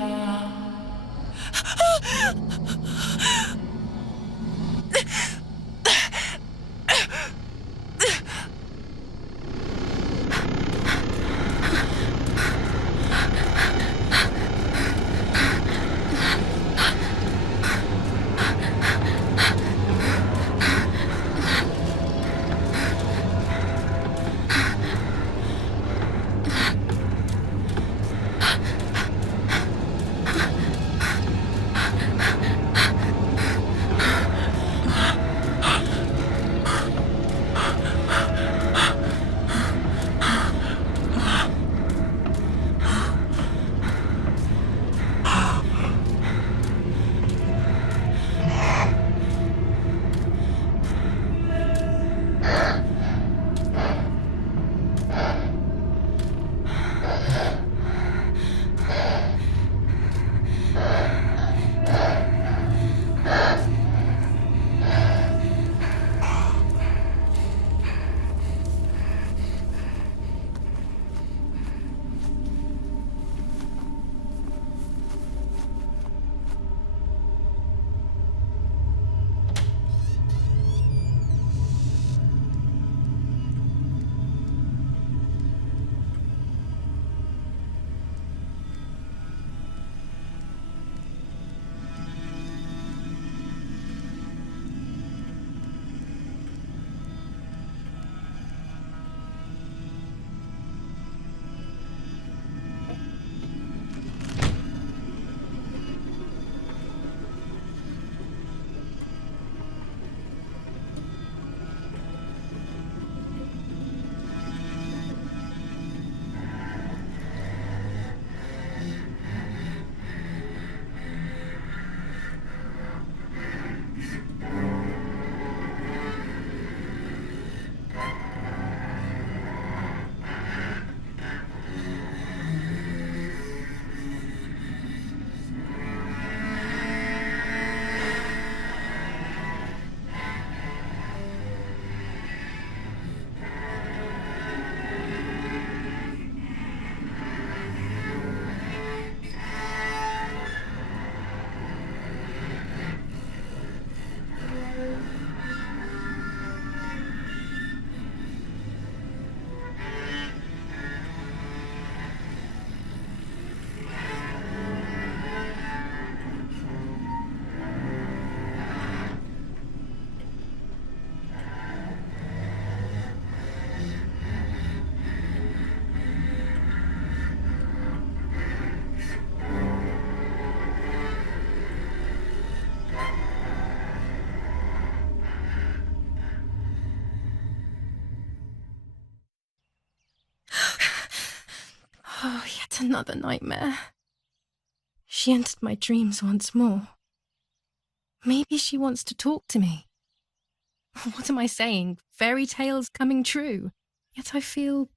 Oh, yet another nightmare. She entered my dreams once more. Maybe she wants to talk to me. What am I saying? Fairy tales coming true. Yet I feel...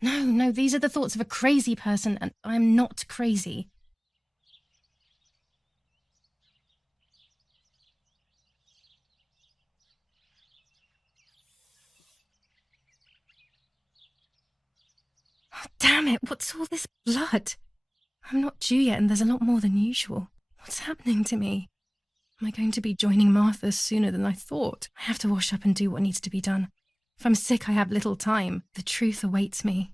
No, these are the thoughts of a crazy person, and I'm not crazy. Oh, damn it, what's all this blood? I'm not due yet, and there's a lot more than usual. What's happening to me? Am I going to be joining Martha sooner than I thought? I have to wash up and do what needs to be done. If I'm sick, I have little time. The truth awaits me.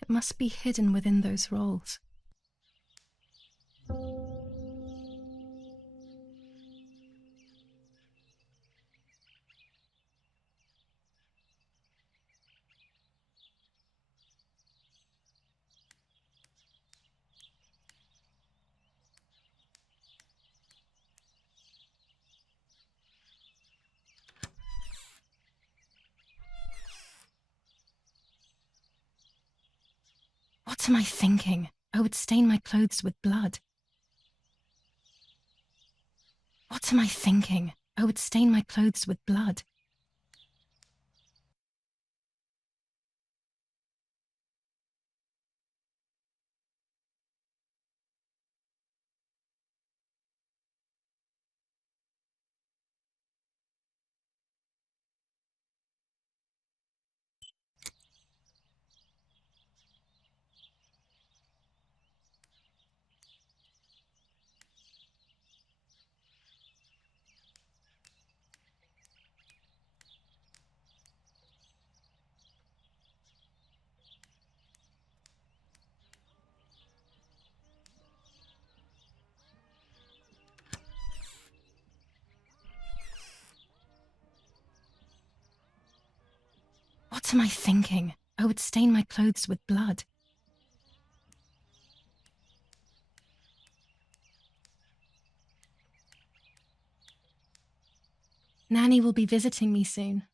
It must be hidden within those rolls. What am I thinking? I would stain my clothes with blood. What am I thinking? I would stain my clothes with blood. What am I thinking? I would stain my clothes with blood. Nanny will be visiting me soon.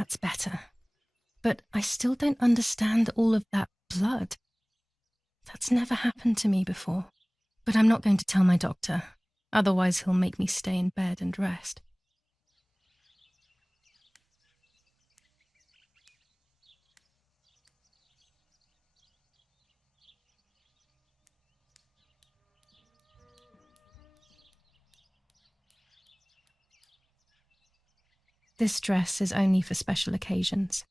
That's better. But I still don't understand all of that blood. That's never happened to me before. But I'm not going to tell my doctor. Otherwise he'll make me stay in bed and rest. This dress is only for special occasions.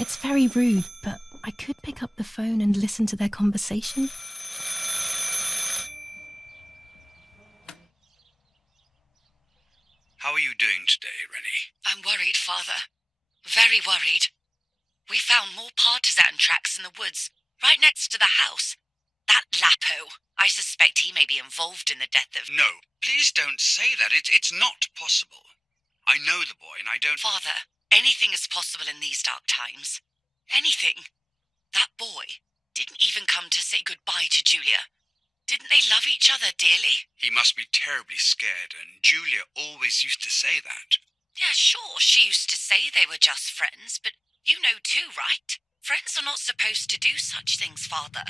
It's very rude, but I could pick up the phone and listen to their conversation. How are you doing today, Rennie? I'm worried, Father. Very worried. We found more partisan tracks in the woods, right next to the house. That Lapo, I suspect he may be involved in the death of... No, please don't say that. It's not possible. I know the boy and I don't... Father, anything is possible in these dark times. Anything. That boy didn't even come to say goodbye to Julia. Didn't they love each other dearly? He must be terribly scared, and Julia always used to say that. Yeah, sure, she used to say they were just friends, but you know too, right? Friends are not supposed to do such things, Father.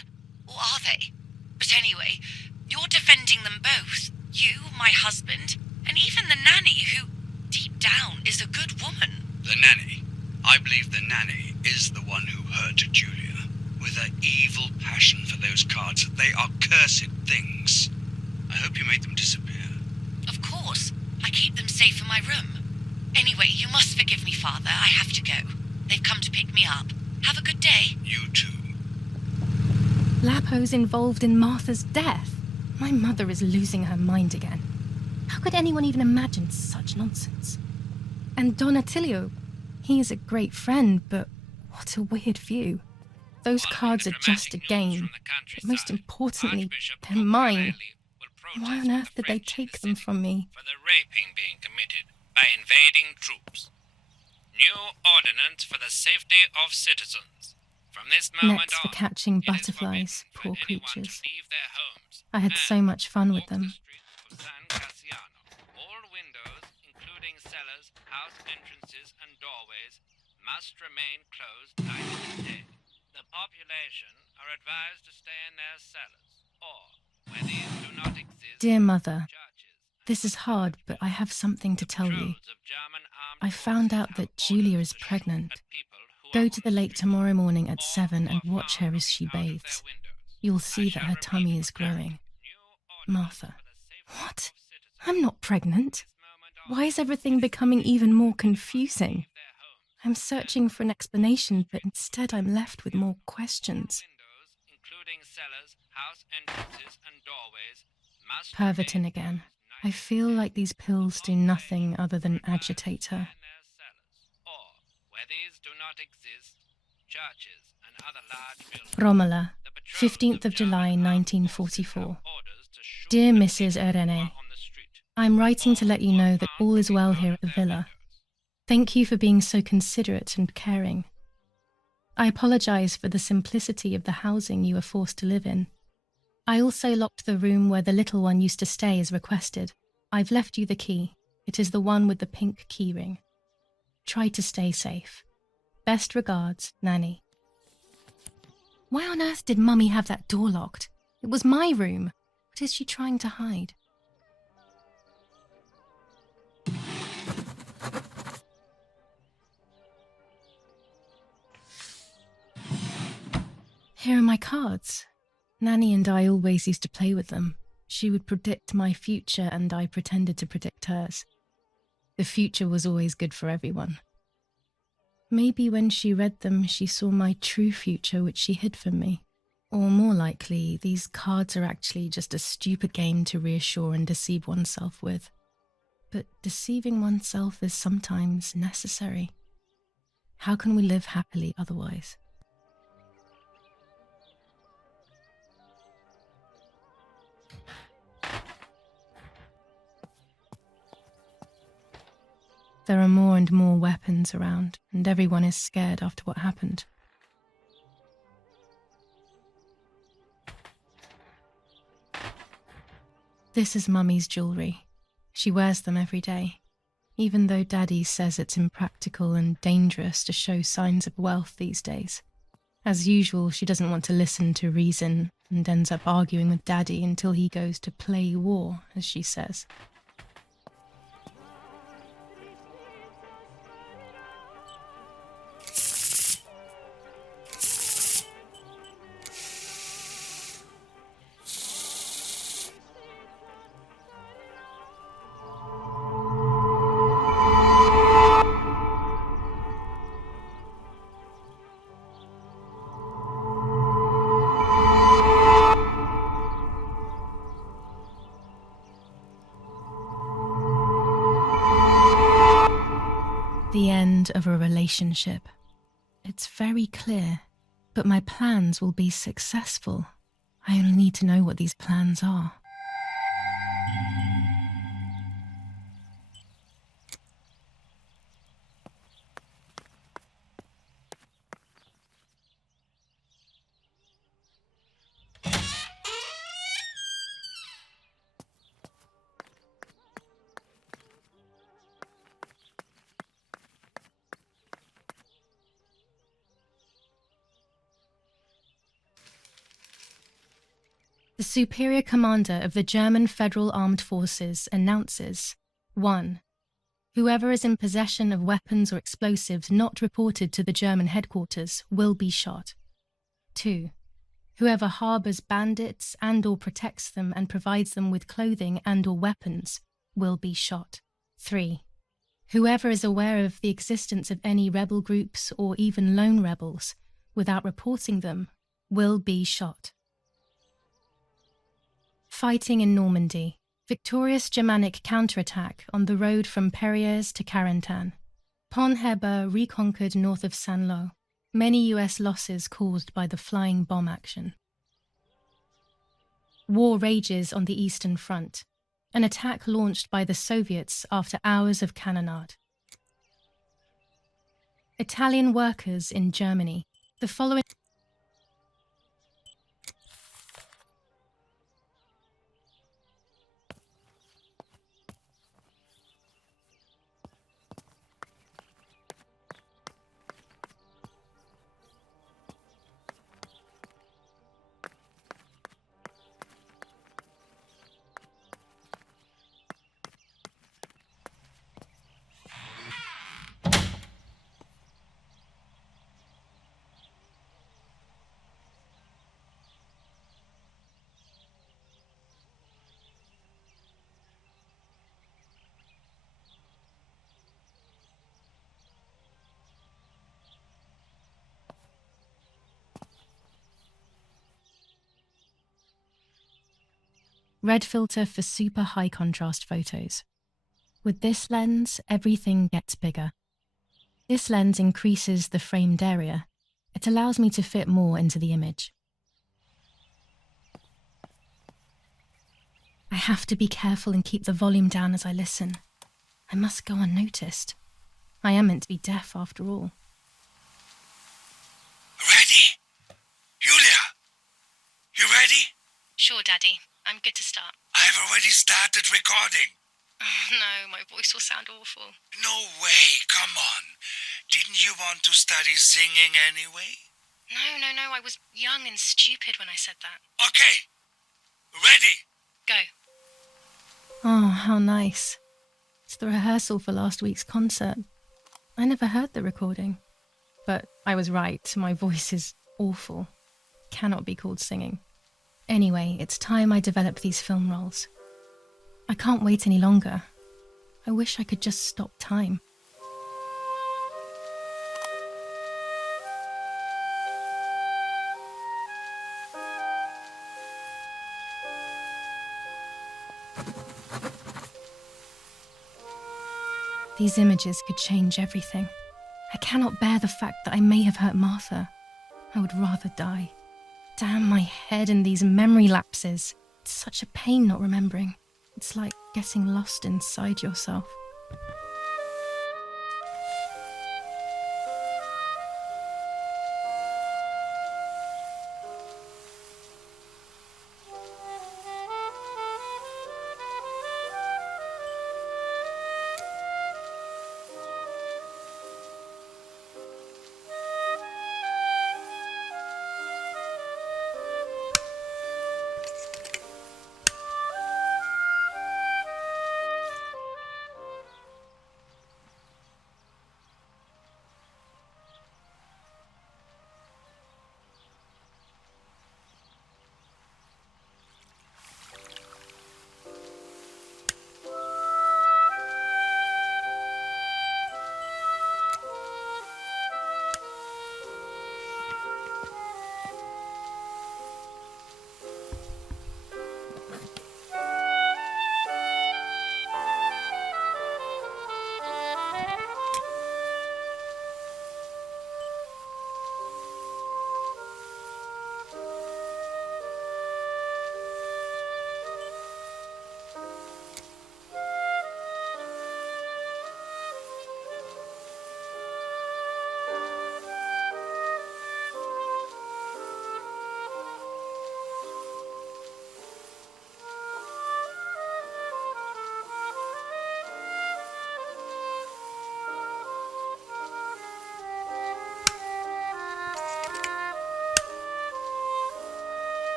Or are they? But anyway, you're defending them both. You, my husband, and even the nanny who, deep down, is a good woman. The nanny? I believe the nanny is the one who hurt Julia. With her evil passion for those cards. They are cursed things. I hope you made them disappear. Of course. I keep them safe in my room. Anyway, you must forgive me, Father. I have to go. They've come to pick me up. Have a good day. You too. Lapo's involved in Martha's death. My mother is losing her mind again. How could anyone even imagine such nonsense? And Don Attilio, he is a great friend, but what a weird view. Those cards are just a game, but most importantly, they're mine. Why on earth did they take them from me? For the raping being committed by invading troops. New ordinance for the safety of citizens. From this moment Nets for on, catching it is butterflies, forbidden poor for anyone to creatures. leave their homes I had so much fun with walk the them. streets of San Cassiano. All windows, including cellars, house entrances, and doorways, must remain closed night and day. The population are advised to stay in their cellars, or, where these do not exist, Dear Mother, churches. this is hard, but I have something to tell you. Patrols of German armed I found out that Julia is pregnant. Go to the lake tomorrow morning at 7 and watch her as she bathes. You'll see that her tummy is growing. Martha. What? I'm not pregnant. Why is everything becoming even more confusing? I'm searching for an explanation, but instead I'm left with more questions. Pervertin again. I feel like these pills do nothing other than agitate her. Romola, 15th of July 1944. Dear Mrs. Irene, I'm writing to let you know that all is well here at the villa. Thank you for being so considerate and caring. I apologize for the simplicity of the housing you were forced to live in. I also locked the room where the little one used to stay as requested. I've left you the key. It is the one with the pink keyring. Try to stay safe. Best regards, Nanny. Why on earth did Mummy have that door locked? It was my room. What is she trying to hide? Here are my cards. Nanny and I always used to play with them. She would predict my future and I pretended to predict hers. The future was always good for everyone. Maybe when she read them, she saw my true future, which she hid from me. Or more likely, these cards are actually just a stupid game to reassure and deceive oneself with. But deceiving oneself is sometimes necessary. How can we live happily otherwise? There are more and more weapons around, and everyone is scared after what happened. This is Mummy's jewellery. She wears them every day, even though Daddy says it's impractical and dangerous to show signs of wealth these days. As usual, she doesn't want to listen to reason and ends up arguing with Daddy until he goes to play war, as she says. The end of a relationship. It's very clear, but my plans will be successful. I only need to know what these plans are. The Superior Commander of the German Federal Armed Forces announces 1. Whoever is in possession of weapons or explosives not reported to the German headquarters will be shot. 2. Whoever harbours bandits and or protects them and provides them with clothing and or weapons will be shot. 3. Whoever is aware of the existence of any rebel groups or even lone rebels without reporting them will be shot. Fighting in Normandy. Victorious Germanic counterattack on the road from Perriers to Carentan. Pont Heber reconquered north of Saint-Lô. Many US losses caused by the flying bomb action. War rages on the Eastern Front. An attack launched by the Soviets after hours of cannonade. Italian workers in Germany. The following red filter for super high contrast photos. With this lens, everything gets bigger. This lens increases the framed area. It allows me to fit more into the image. I have to be careful and keep the volume down as I listen. I must go unnoticed. I am meant to be deaf after all. Ready? Julia? You ready? Sure, Daddy. I'm good to start. I've already started recording. Oh, no, my voice will sound awful. No way, come on. Didn't you want to study singing anyway? No, I was young and stupid when I said that. Okay, ready? Go. Oh, how nice. It's the rehearsal for last week's concert. I never heard the recording. But I was right, my voice is awful. cannot be called singing. Anyway, it's time I develop these film roles. I can't wait any longer. I wish I could just stop time. These images could change everything. I cannot bear the fact that I may have hurt Martha. I would rather die. Damn my head and these memory lapses. It's such a pain not remembering. It's like getting lost inside yourself.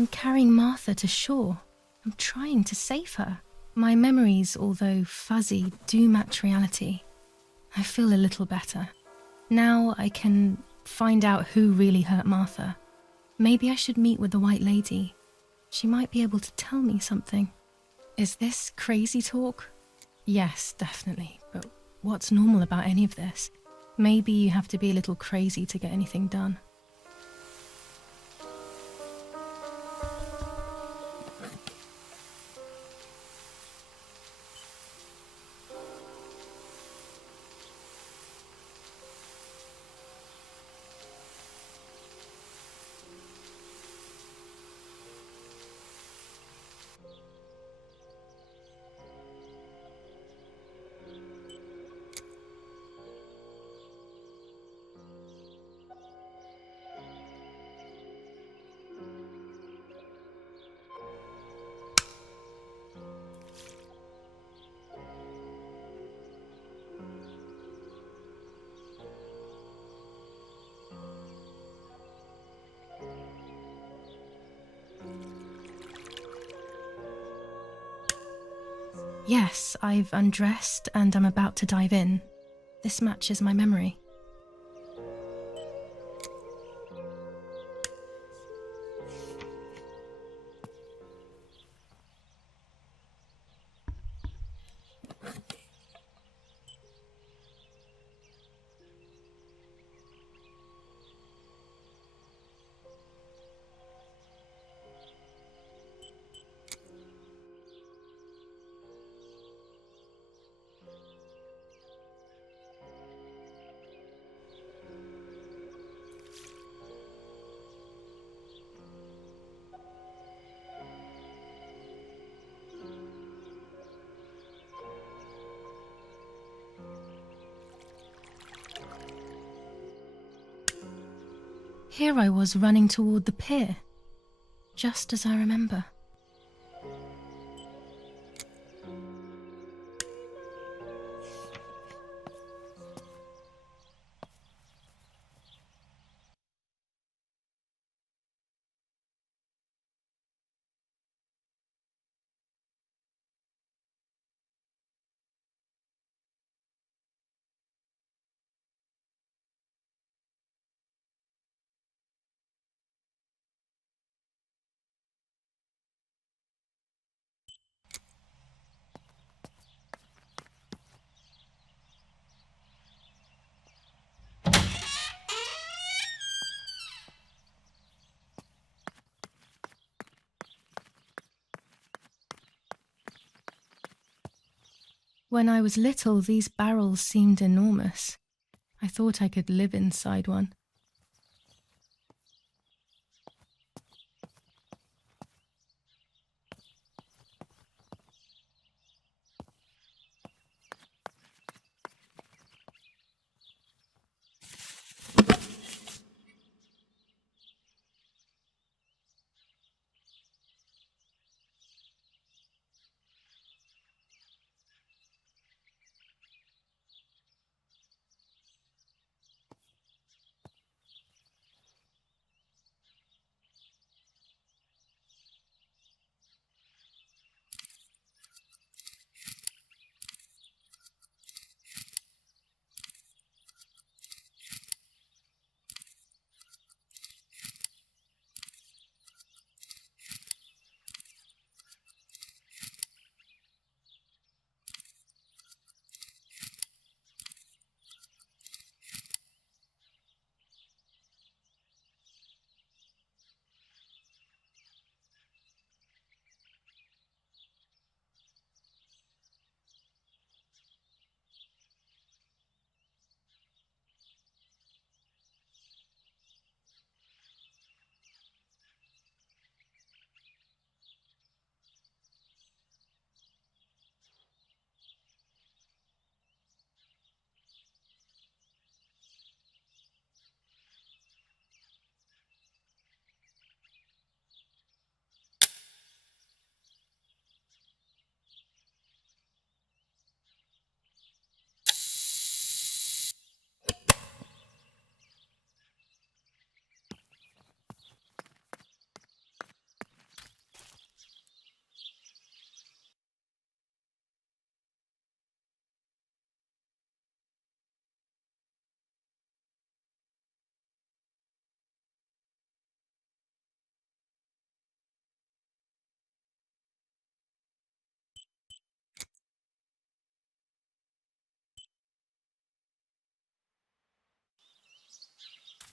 I'm carrying Martha to shore. I'm trying to save her. My memories, although fuzzy, do match reality. I feel a little better. Now I can find out who really hurt Martha. Maybe I should meet with the White Lady. She might be able to tell me something. Is this crazy talk? Yes, definitely. But what's normal about any of this? Maybe you have to be a little crazy to get anything done. Yes, I've undressed and I'm about to dive in. This matches my memory. Here I was running toward the pier, just as I remember. When I was little, these barrels seemed enormous. I thought I could live inside one.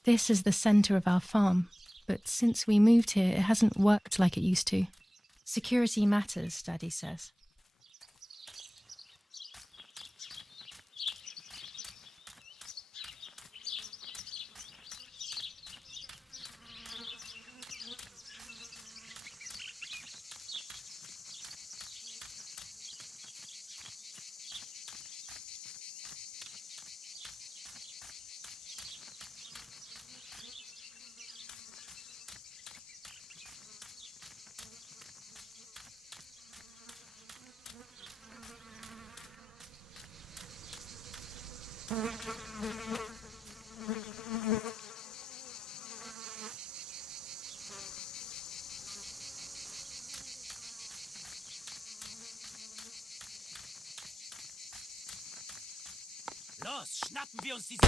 This is the centre of our farm, but since we moved here, it hasn't worked like it used to. Security matters, Daddy says. Los, schnappen wir uns diese...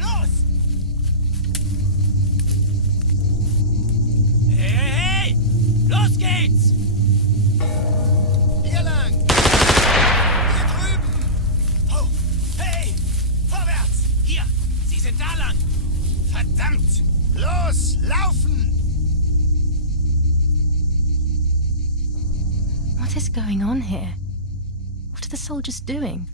Los! Hey, hey, hey! Los geht's! Hier lang! Hier drüben! Oh, hey! Vorwärts! Hier! Sie sind da lang! Verdammt! Los, laufen! What is going on here? What are the soldiers doing?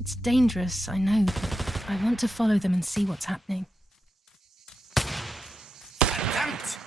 It's dangerous, I know, but I want to follow them and see what's happening. Verdammt!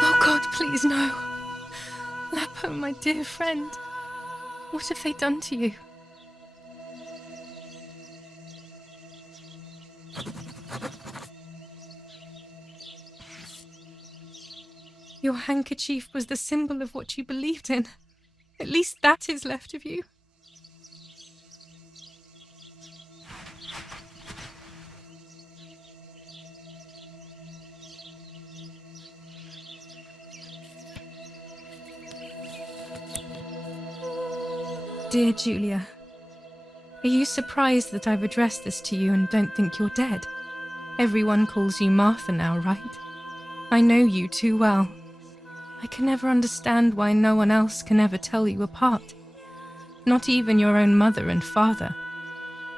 Oh God, please no. Lapo, my dear friend. What have they done to you? Your handkerchief was the symbol of what you believed in. At least that is left of you. Dear Julia, are you surprised that I've addressed this to you and don't think you're dead? Everyone calls you Martha now, right? I know you too well. I can never understand why no one else can ever tell you apart. Not even your own mother and father.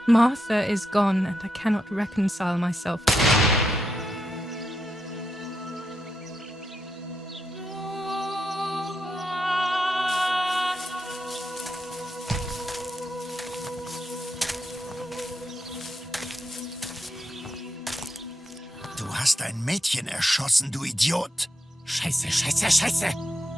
Martha is gone and I cannot reconcile myself. Du hast ein Mädchen erschossen, du Idiot! Scheiße, scheiße, scheiße!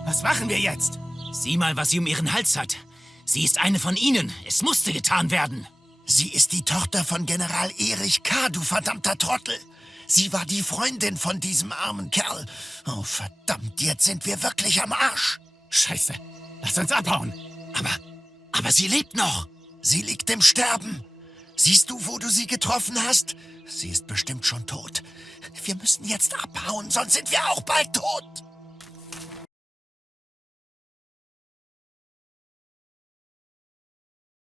Was machen wir jetzt? Sieh mal, was sie um ihren Hals hat. Sie ist eine von ihnen. Es musste getan werden. Sie ist die Tochter von General Erich K., du verdammter Trottel. Sie war die Freundin von diesem armen Kerl. Oh, verdammt, jetzt sind wir wirklich am Arsch. Scheiße, lass uns abhauen. Aber sie lebt noch. Sie liegt im Sterben. Siehst du, wo du sie getroffen hast? Sie ist bestimmt schon tot. Wir müssen jetzt abhauen, sonst sind wir auch bald tot.